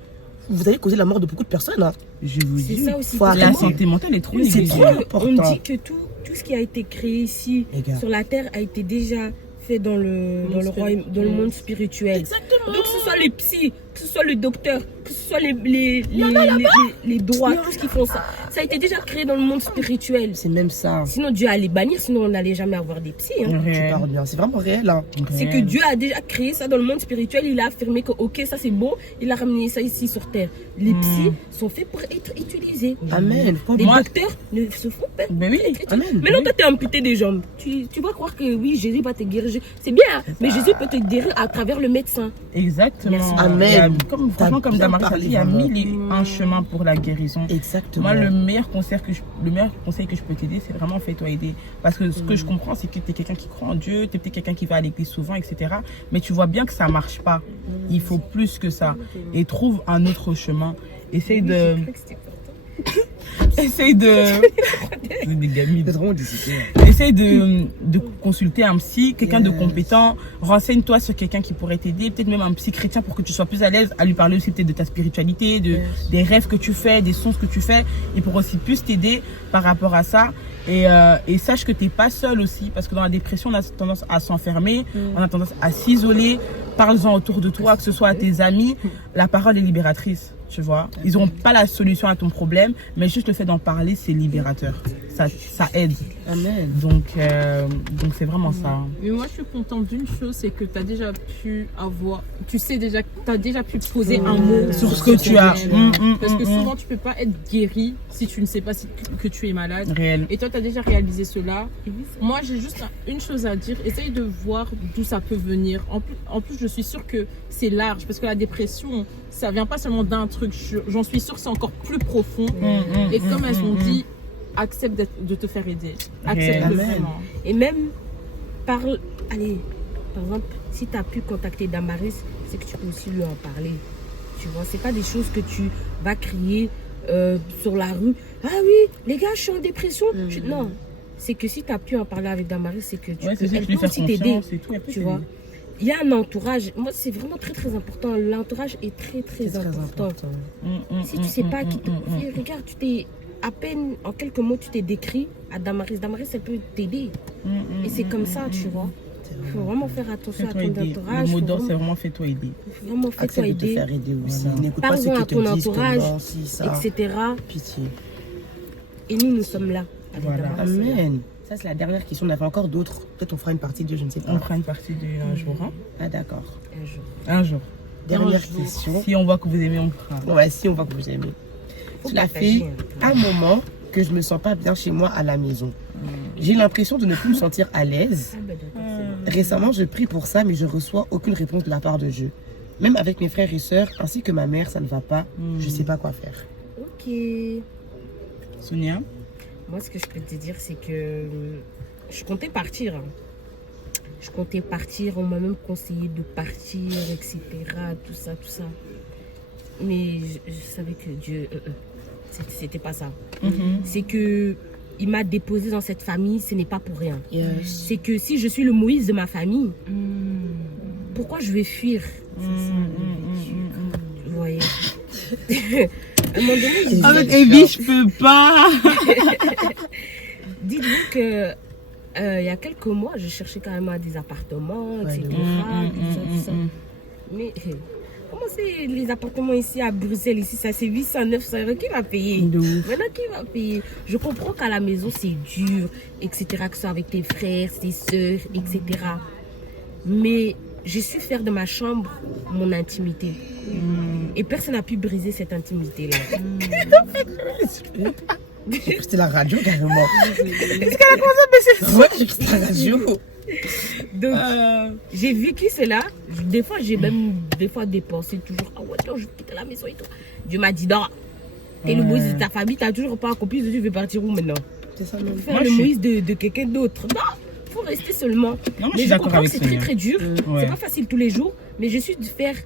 Vous allez causer la mort de beaucoup de personnes. Hein. Je vous dis, ça aussi. la santé mentale est trop C'est trop important. On dit que tout ce qui a été créé ici, sur la terre, a été déjà fait dans le royaume, dans le monde spirituel. Exactement. Donc que ce soit les psys, que ce soit le docteur, que ce soit les droits, tout ce qui font ça. Ça a été déjà créé dans le monde spirituel. C'est même ça. Sinon Dieu allait bannir, sinon on n'allait jamais avoir des psys. Hein. Tu parles bien, c'est vraiment réel. Hein. C'est que Dieu a déjà créé ça dans le monde spirituel. Il a affirmé que ok, ça c'est beau. Il a ramené ça ici sur terre. Les psys sont faits pour être utilisés. Amen. Les docteurs ne se font pas. Ben oui. Amen. Maintenant, toi, t'es amputé des jambes. Tu vas croire que oui, Jésus va te guérir. C'est bien, mais Jésus peut te guérir à travers le médecin. Exactement. Merci. Amen. Franchement, comme bien Damaris a parlé, dit, il y a vraiment. mille et un chemins pour la guérison. Exactement. Moi, le meilleur conseil que je peux t'aider, c'est vraiment fais-toi aider. Parce que ce que je comprends, c'est que tu es quelqu'un qui croit en Dieu, tu es peut-être quelqu'un qui va à l'église souvent, etc. Mais tu vois bien que ça ne marche pas. Il faut plus que ça. Et trouve un autre chemin. Essaye de... Essaye de... Des gamines. C'est vraiment discipliné. Essaye de consulter un psy, quelqu'un de compétent. Renseigne-toi sur quelqu'un qui pourrait t'aider, peut-être même un psy chrétien pour que tu sois plus à l'aise à lui parler aussi peut-être de ta spiritualité, des rêves que tu fais, des sons que tu fais. Il pourra aussi plus t'aider par rapport à ça. Et sache que tu n'es pas seul aussi, parce que dans la dépression, on a tendance à s'enfermer, on a tendance à s'isoler. Parle-en autour de toi, que ce soit à tes amis. La parole est libératrice. Tu vois, ils n'auront pas la solution à ton problème, mais juste le fait d'en parler, c'est libérateur. Ça aide. Amen. Donc c'est vraiment ça. Mais moi, je suis contente d'une chose, c'est que tu as déjà pu avoir, tu sais déjà, tu as déjà pu poser un mot Sur ce que tu as. Parce que souvent, tu peux pas être guéri si tu ne sais pas que tu es malade. Réel. Et toi, tu as déjà réalisé cela. Moi, j'ai juste une chose à dire. Essaye de voir d'où ça peut venir. En plus, je suis sûre que c'est large. Parce que la dépression, ça vient pas seulement d'un truc. J'en suis sûre que c'est encore plus profond. Et comme elles ont dit, accepte de te faire aider. Accepte-le vraiment. Et même, par exemple, si tu as pu contacter Damaris, c'est que tu peux aussi lui en parler. Tu vois, c'est pas des choses que tu vas crier sur la rue. Ah oui, les gars, je suis en dépression. Non, c'est que si tu as pu en parler avec Damaris, c'est que elle peut aussi t'aider. Tu vois. Il y a un entourage. Moi, c'est vraiment très, très important. L'entourage est très, très important. Si tu sais pas qui te... Regarde, tu t'es... À peine, en quelques mots, tu t'es décrit à Damaris. Damaris, elle peut t'aider. Et c'est comme ça, tu vois. Il faut vraiment faire attention à ton entourage. Le mot d'ordre, c'est vraiment fais-toi aider. Vraiment fais-toi aider. De te faire aider aussi. N'écoute pas ce à que ton te disent, entourage, etc. Pitié. Et nous sommes là. Voilà. Amen. Ça, c'est la dernière question. On avait encore d'autres. Peut-être on fera une partie de, je ne sais pas. On fera une partie de un jour. Hein? Ah, d'accord. Un jour. Dernière question. Si on voit que vous aimez, on fera. Ouais, si on voit que vous aimez. Cela fait un moment que je me sens pas bien chez moi à la maison. J'ai l'impression de ne plus me sentir à l'aise. Récemment, je prie pour ça, mais je reçois aucune réponse de la part de Dieu. Même avec mes frères et sœurs, ainsi que ma mère, ça ne va pas. Je ne sais pas quoi faire. Ok. Sonia? Moi, ce que je peux te dire, c'est que je comptais partir. Je comptais partir. On m'a même conseillé de partir, etc. Tout ça, tout ça. mais je savais que Dieu, c'était pas ça. C'est que il m'a déposé dans cette famille, ce n'est pas pour rien. C'est que si je suis le Moïse de ma famille, pourquoi je vais fuir? Vous voyez. À un moment donné, avec Evie, je peux pas. dites-vous que il y a quelques mois, je cherchais carrément des appartements, etc. tout ça. Mais comment c'est les appartements ici à Bruxelles, ici, ça c'est 800, 900 euros, qui va payer? Maintenant, qui va payer? Je comprends qu'à la maison, c'est dur, etc., que ce soit avec tes frères, tes soeurs, etc. Mais j'ai su faire de ma chambre mon intimité. Et personne n'a pu briser cette intimité-là. J'ai quitté la radio carrément. Est-ce qu'elle a commencé à baisser? Ouais, j'ai quitté la radio. Donc, j'ai vécu cela. Des fois, j'ai même dépensé toujours. Ah ouais, non, je vais quitter la maison et tout. Dieu m'a dit, non, t'es le Moïse de ta famille, t'as toujours pas accompli, tu veux partir où maintenant? C'est ça, non. Faire le Moïse de quelqu'un d'autre. Non, faut rester seulement. Non, moi, je mais suis je d'accord comprends que avec c'est Sonia. très très dur. Ouais. C'est pas facile tous les jours. Mais je suis de faire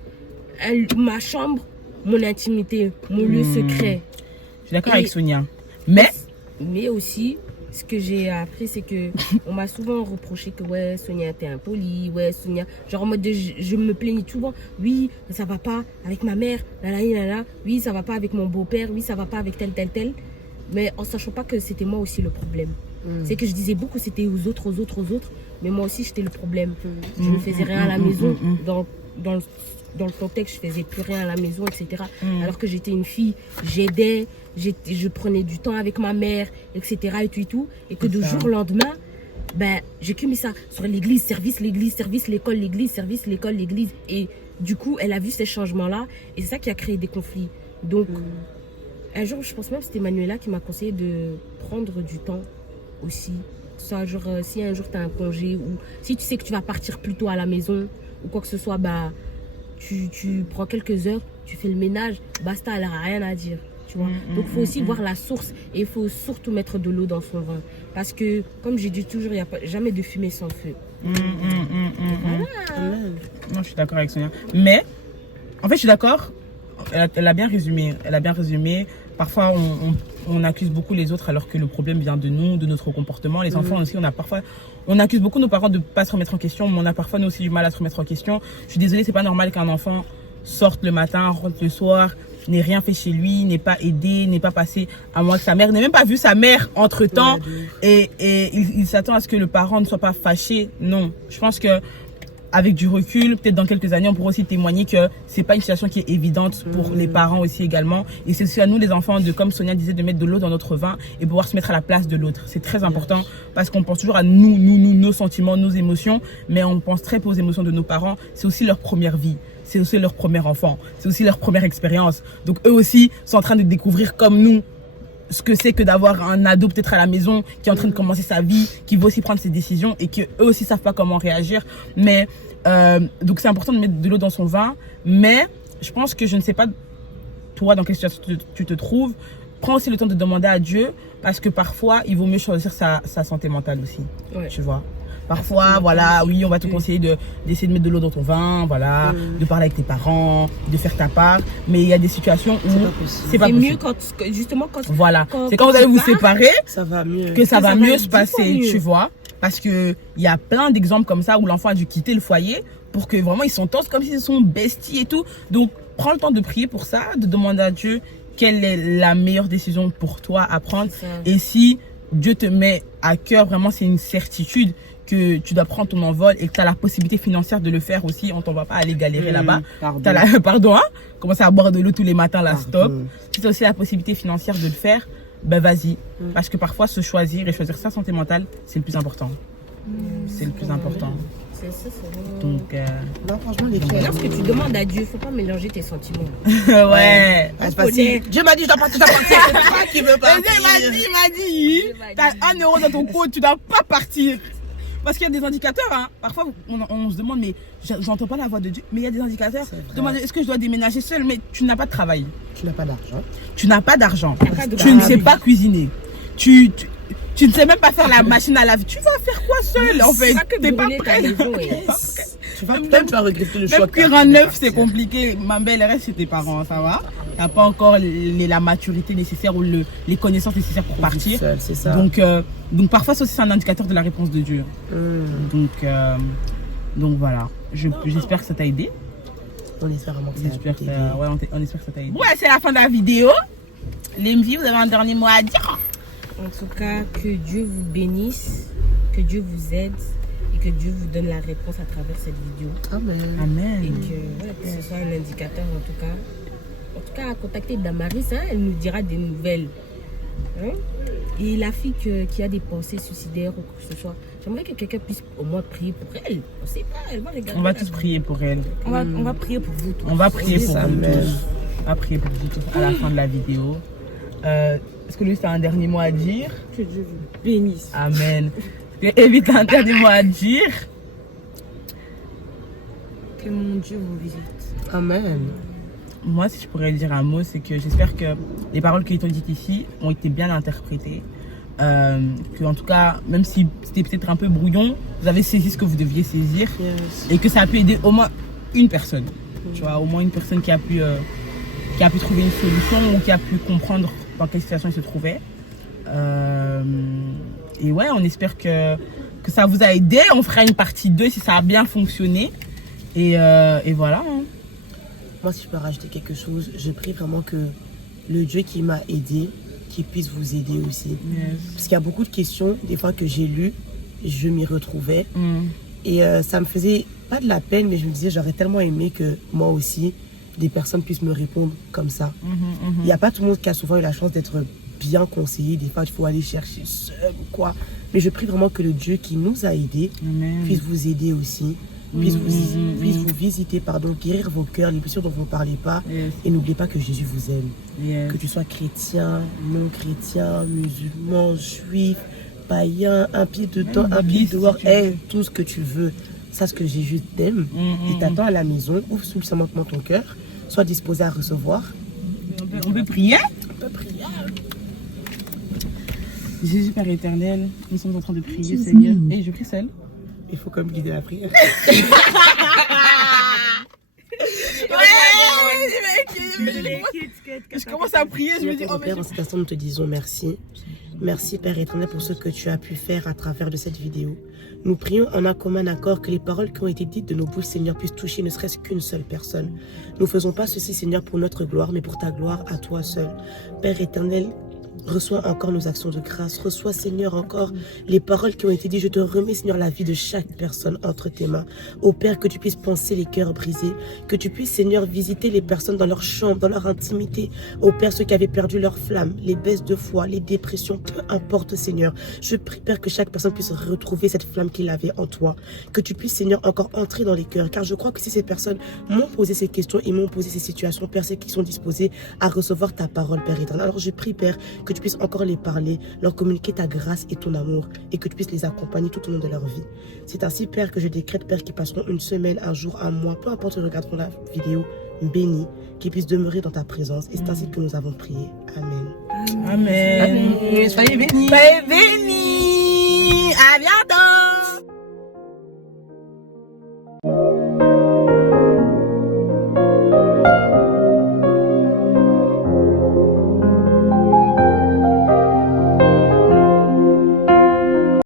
ma chambre, mon intimité, mon lieu secret. Je suis d'accord avec Sonia. Mais aussi, ce que j'ai appris, c'est que on m'a souvent reproché que ouais, Sonia, t'es impolie, ouais, Sonia. Genre en mode je me plaignais souvent, oui, ça va pas avec ma mère, oui, ça va pas avec mon beau-père, oui, ça va pas avec tel. Mais en sachant pas que c'était moi aussi le problème. C'est que je disais beaucoup, c'était aux autres. Mais moi aussi, j'étais le problème. Je ne faisais rien à la maison. Dans le contexte, je faisais plus rien à la maison, etc. Alors que j'étais une fille, j'aidais, je prenais du temps avec ma mère, etc. Et tout. Et que de jour au lendemain, ben, j'ai que mis ça sur l'église, service, l'école, l'église, service, l'école, l'église. Et du coup, elle a vu ces changements-là. Et c'est ça qui a créé des conflits. Donc, un jour, je pense même que c'était Manuela qui m'a conseillé de prendre du temps aussi. Soit genre, si un jour tu as un congé ou si tu sais que tu vas partir plus tôt à la maison ou quoi que ce soit, bah, tu prends quelques heures, tu fais le ménage, basta, elle n'a rien à dire. Tu vois. Donc, il faut aussi voir la source et il faut surtout mettre de l'eau dans son vin. Parce que, comme j'ai dit toujours, il n'y a jamais de fumée sans feu. Voilà. Non, je suis d'accord avec Sonia. Mais, en fait, je suis d'accord. Elle a bien résumé. Parfois, on accuse beaucoup les autres alors que le problème vient de nous, de notre comportement. Les enfants aussi, on accuse beaucoup nos parents de ne pas se remettre en question, mais on a parfois nous aussi du mal à se remettre en question. Je suis désolée, c'est pas normal qu'un enfant sorte le matin, rentre le soir, n'ait rien fait chez lui, n'ait pas aidé, n'ait pas passé à moi que sa mère, n'ait même pas vu sa mère entre temps, et il s'attend à ce que le parent ne soit pas fâché. Non, je pense que avec du recul, peut-être dans quelques années, on pourra aussi témoigner que c'est pas une situation qui est évidente pour les parents aussi également. Et c'est aussi à nous les enfants de, comme Sonia disait, de mettre de l'eau dans notre vin et pouvoir se mettre à la place de l'autre. C'est très important parce qu'on pense toujours à nous, nos sentiments, nos émotions, mais on pense très peu aux émotions de nos parents. C'est aussi leur première vie. C'est aussi leur premier enfant. C'est aussi leur première expérience. Donc eux aussi sont en train de découvrir comme nous ce que c'est que d'avoir un ado peut-être à la maison qui est en train de commencer sa vie, qui veut aussi prendre ses décisions et qu'eux aussi savent pas comment réagir. Mais donc c'est important de mettre de l'eau dans son vin. Mais je pense que je ne sais pas toi dans quelle situation tu te trouves. Prends aussi le temps de demander à Dieu parce que parfois il vaut mieux choisir sa santé mentale aussi. Ouais. Tu vois. Parfois, voilà, oui, on va te conseiller d'essayer de mettre de l'eau dans ton vin, voilà, de parler avec tes parents, de faire ta part. Mais il y a des situations où c'est pas possible. C'est mieux quand, justement, quand... Voilà, c'est quand vous allez vous séparer ça va mieux. Que ça va mieux se passer, tu vois. Parce que il y a plein d'exemples comme ça où l'enfant a dû quitter le foyer pour que vraiment ils s'entendent comme s'ils sont besties et tout. Donc, prends le temps de prier pour ça, de demander à Dieu quelle est la meilleure décision pour toi à prendre. Et si Dieu te met à cœur, vraiment, c'est une certitude que tu dois prendre ton envol et que tu as la possibilité financière de le faire aussi, on t'en va pas aller galérer là-bas. Pardon, hein? Commencer à boire de l'eau tous les matins, là, stop. Si tu as aussi la possibilité financière de le faire, ben vas-y. Parce que parfois, se choisir et choisir sa santé mentale, c'est le plus important. C'est le plus important. C'est ça, donc, non, franchement, les filles. Lorsque tu demandes à Dieu, faut pas mélanger tes sentiments. Ouais. Dieu m'a dit, je dois partir, c'est toi qui veux partir. Il m'a dit, t'as 1 euro dans ton compte, tu dois pas partir. Parce qu'il y a des indicateurs, hein. Parfois on se demande, mais j'entends pas la voix de Dieu, mais il y a des indicateurs. Demande, est-ce que je dois déménager seul? Mais tu n'as pas de travail. Tu n'as pas d'argent. Tu n'as pas d'argent. Tu ne sais pas cuisiner. Tu ne sais même pas faire la machine à laver. Tu vas faire quoi seul en fait? T'es pas prêt. Tu vas regretter le choix. Même cuire un œuf, c'est compliqué. Ma belle, reste chez tes parents, ça va. T'as pas encore la maturité nécessaire ou les connaissances nécessaires pour partir. Seul, c'est ça. Donc parfois, ça aussi, c'est un indicateur de la réponse de Dieu. Donc voilà. J'espère que ça t'a aidé. On espère vraiment que ça J'espère t'a que, aidé. on espère que ça t'a aidé. Ouais, c'est la fin de la vidéo. Les MV, vous avez un dernier mot à dire? En tout cas, que Dieu vous bénisse, que Dieu vous aide et que Dieu vous donne la réponse à travers cette vidéo. Amen. Et Amen. que ce soit un indicateur en tout cas. En tout cas, contactez Damaris, hein, elle nous dira des nouvelles. Hein? Et la fille qui a des pensées suicidaires ou quoi que ce soit, j'aimerais que quelqu'un puisse au moins prier pour elle. On sait pas, elle va regarder. On va tous prier pour elle. On va prier pour vous tous. On va prier pour vous Amen. tous. On va prier pour vous tous à la fin de la vidéo. Est-ce que lui, tu as un dernier mot à dire? Que Dieu vous bénisse. Amen. Est-ce que Evie, tu as un dernier mot à dire? Que mon Dieu vous visite. Amen. Moi, si je pourrais dire un mot, c'est que j'espère que les paroles qui sont dites ici ont été bien interprétées. Que en tout cas, même si c'était peut-être un peu brouillon, vous avez saisi ce que vous deviez saisir. Yes. Et que ça a pu aider au moins une personne. Tu vois, au moins une personne qui a pu trouver une solution ou qui a pu comprendre dans quelle situation il se trouvait. Et ouais, on espère que ça vous a aidé. On fera une partie 2 si ça a bien fonctionné. Et voilà. Hein. Moi, si je peux rajouter quelque chose, je prie vraiment que le Dieu qui m'a aidé, qu'il puisse vous aider aussi. Yes. Parce qu'il y a beaucoup de questions, des fois que j'ai lues, je m'y retrouvais. Mm. Et ça me faisait pas de la peine, mais je me disais, j'aurais tellement aimé que moi aussi, des personnes puissent me répondre comme ça. Il n'y a pas tout le monde qui a souvent eu la chance d'être bien conseillé. Des fois, il faut aller chercher seul ou quoi. Mais je prie vraiment que le Dieu qui nous a aidés Amen. puisse vous aider aussi. Puisse vous visiter, guérir vos cœurs, les blessures dont vous ne parlez pas. Yes. Et n'oubliez pas que Jésus vous aime. Yes. Que tu sois chrétien, non chrétien, musulman, juif, païen, un pied dedans, un pied bouddhiste, dehors, si tu veux. tout ce que tu veux. Sache que Jésus t'aime. Il t'attend à la maison. Ouvre suffisamment ton cœur. Sois disposé à recevoir. On peut prier? On peut prier. Jésus Père éternel, nous sommes en train de prier, Seigneur. Et je prie seul. Il faut quand même guider la prière. Je commence à prier, je me dis, oh, mais Père, en cet instant, nous te disons merci. Merci, Père éternel, pour ce que tu as pu faire à travers de cette vidéo. Nous prions en un commun accord que les paroles qui ont été dites de nos bouches, Seigneur, puissent toucher ne serait-ce qu'une seule personne. Nous ne faisons pas ceci, Seigneur, pour notre gloire, mais pour ta gloire à toi seul. Père éternel, reçois encore nos actions de grâce. Reçois, Seigneur, encore les paroles qui ont été dites. Je te remets, Seigneur, la vie de chaque personne entre tes mains. Ô Père, que tu puisses penser les cœurs brisés. Que tu puisses, Seigneur, visiter les personnes dans leur chambre, dans leur intimité. Ô Père, ceux qui avaient perdu leur flamme, les baisses de foi, les dépressions, peu importe, Seigneur. Je prie, Père, que chaque personne puisse retrouver cette flamme qu'il avait en toi. Que tu puisses, Seigneur, encore entrer dans les cœurs. Car je crois que si ces personnes m'ont posé ces questions, ils m'ont posé ces situations, Père, c'est qu'ils sont disposés à recevoir ta parole, Père éternel. Alors je prie, Père, que tu puisses encore les parler, leur communiquer ta grâce et ton amour, et que tu puisses les accompagner tout au long de leur vie. C'est ainsi, Père, que je décrète, Père, qu'ils passeront une semaine, un jour, un mois, peu importe, ils regarderont la vidéo, bénis, qu'ils puissent demeurer dans ta présence. Et c'est ainsi que nous avons prié. Amen. Amen. Soyez bénis. Soyez bénis. À bientôt.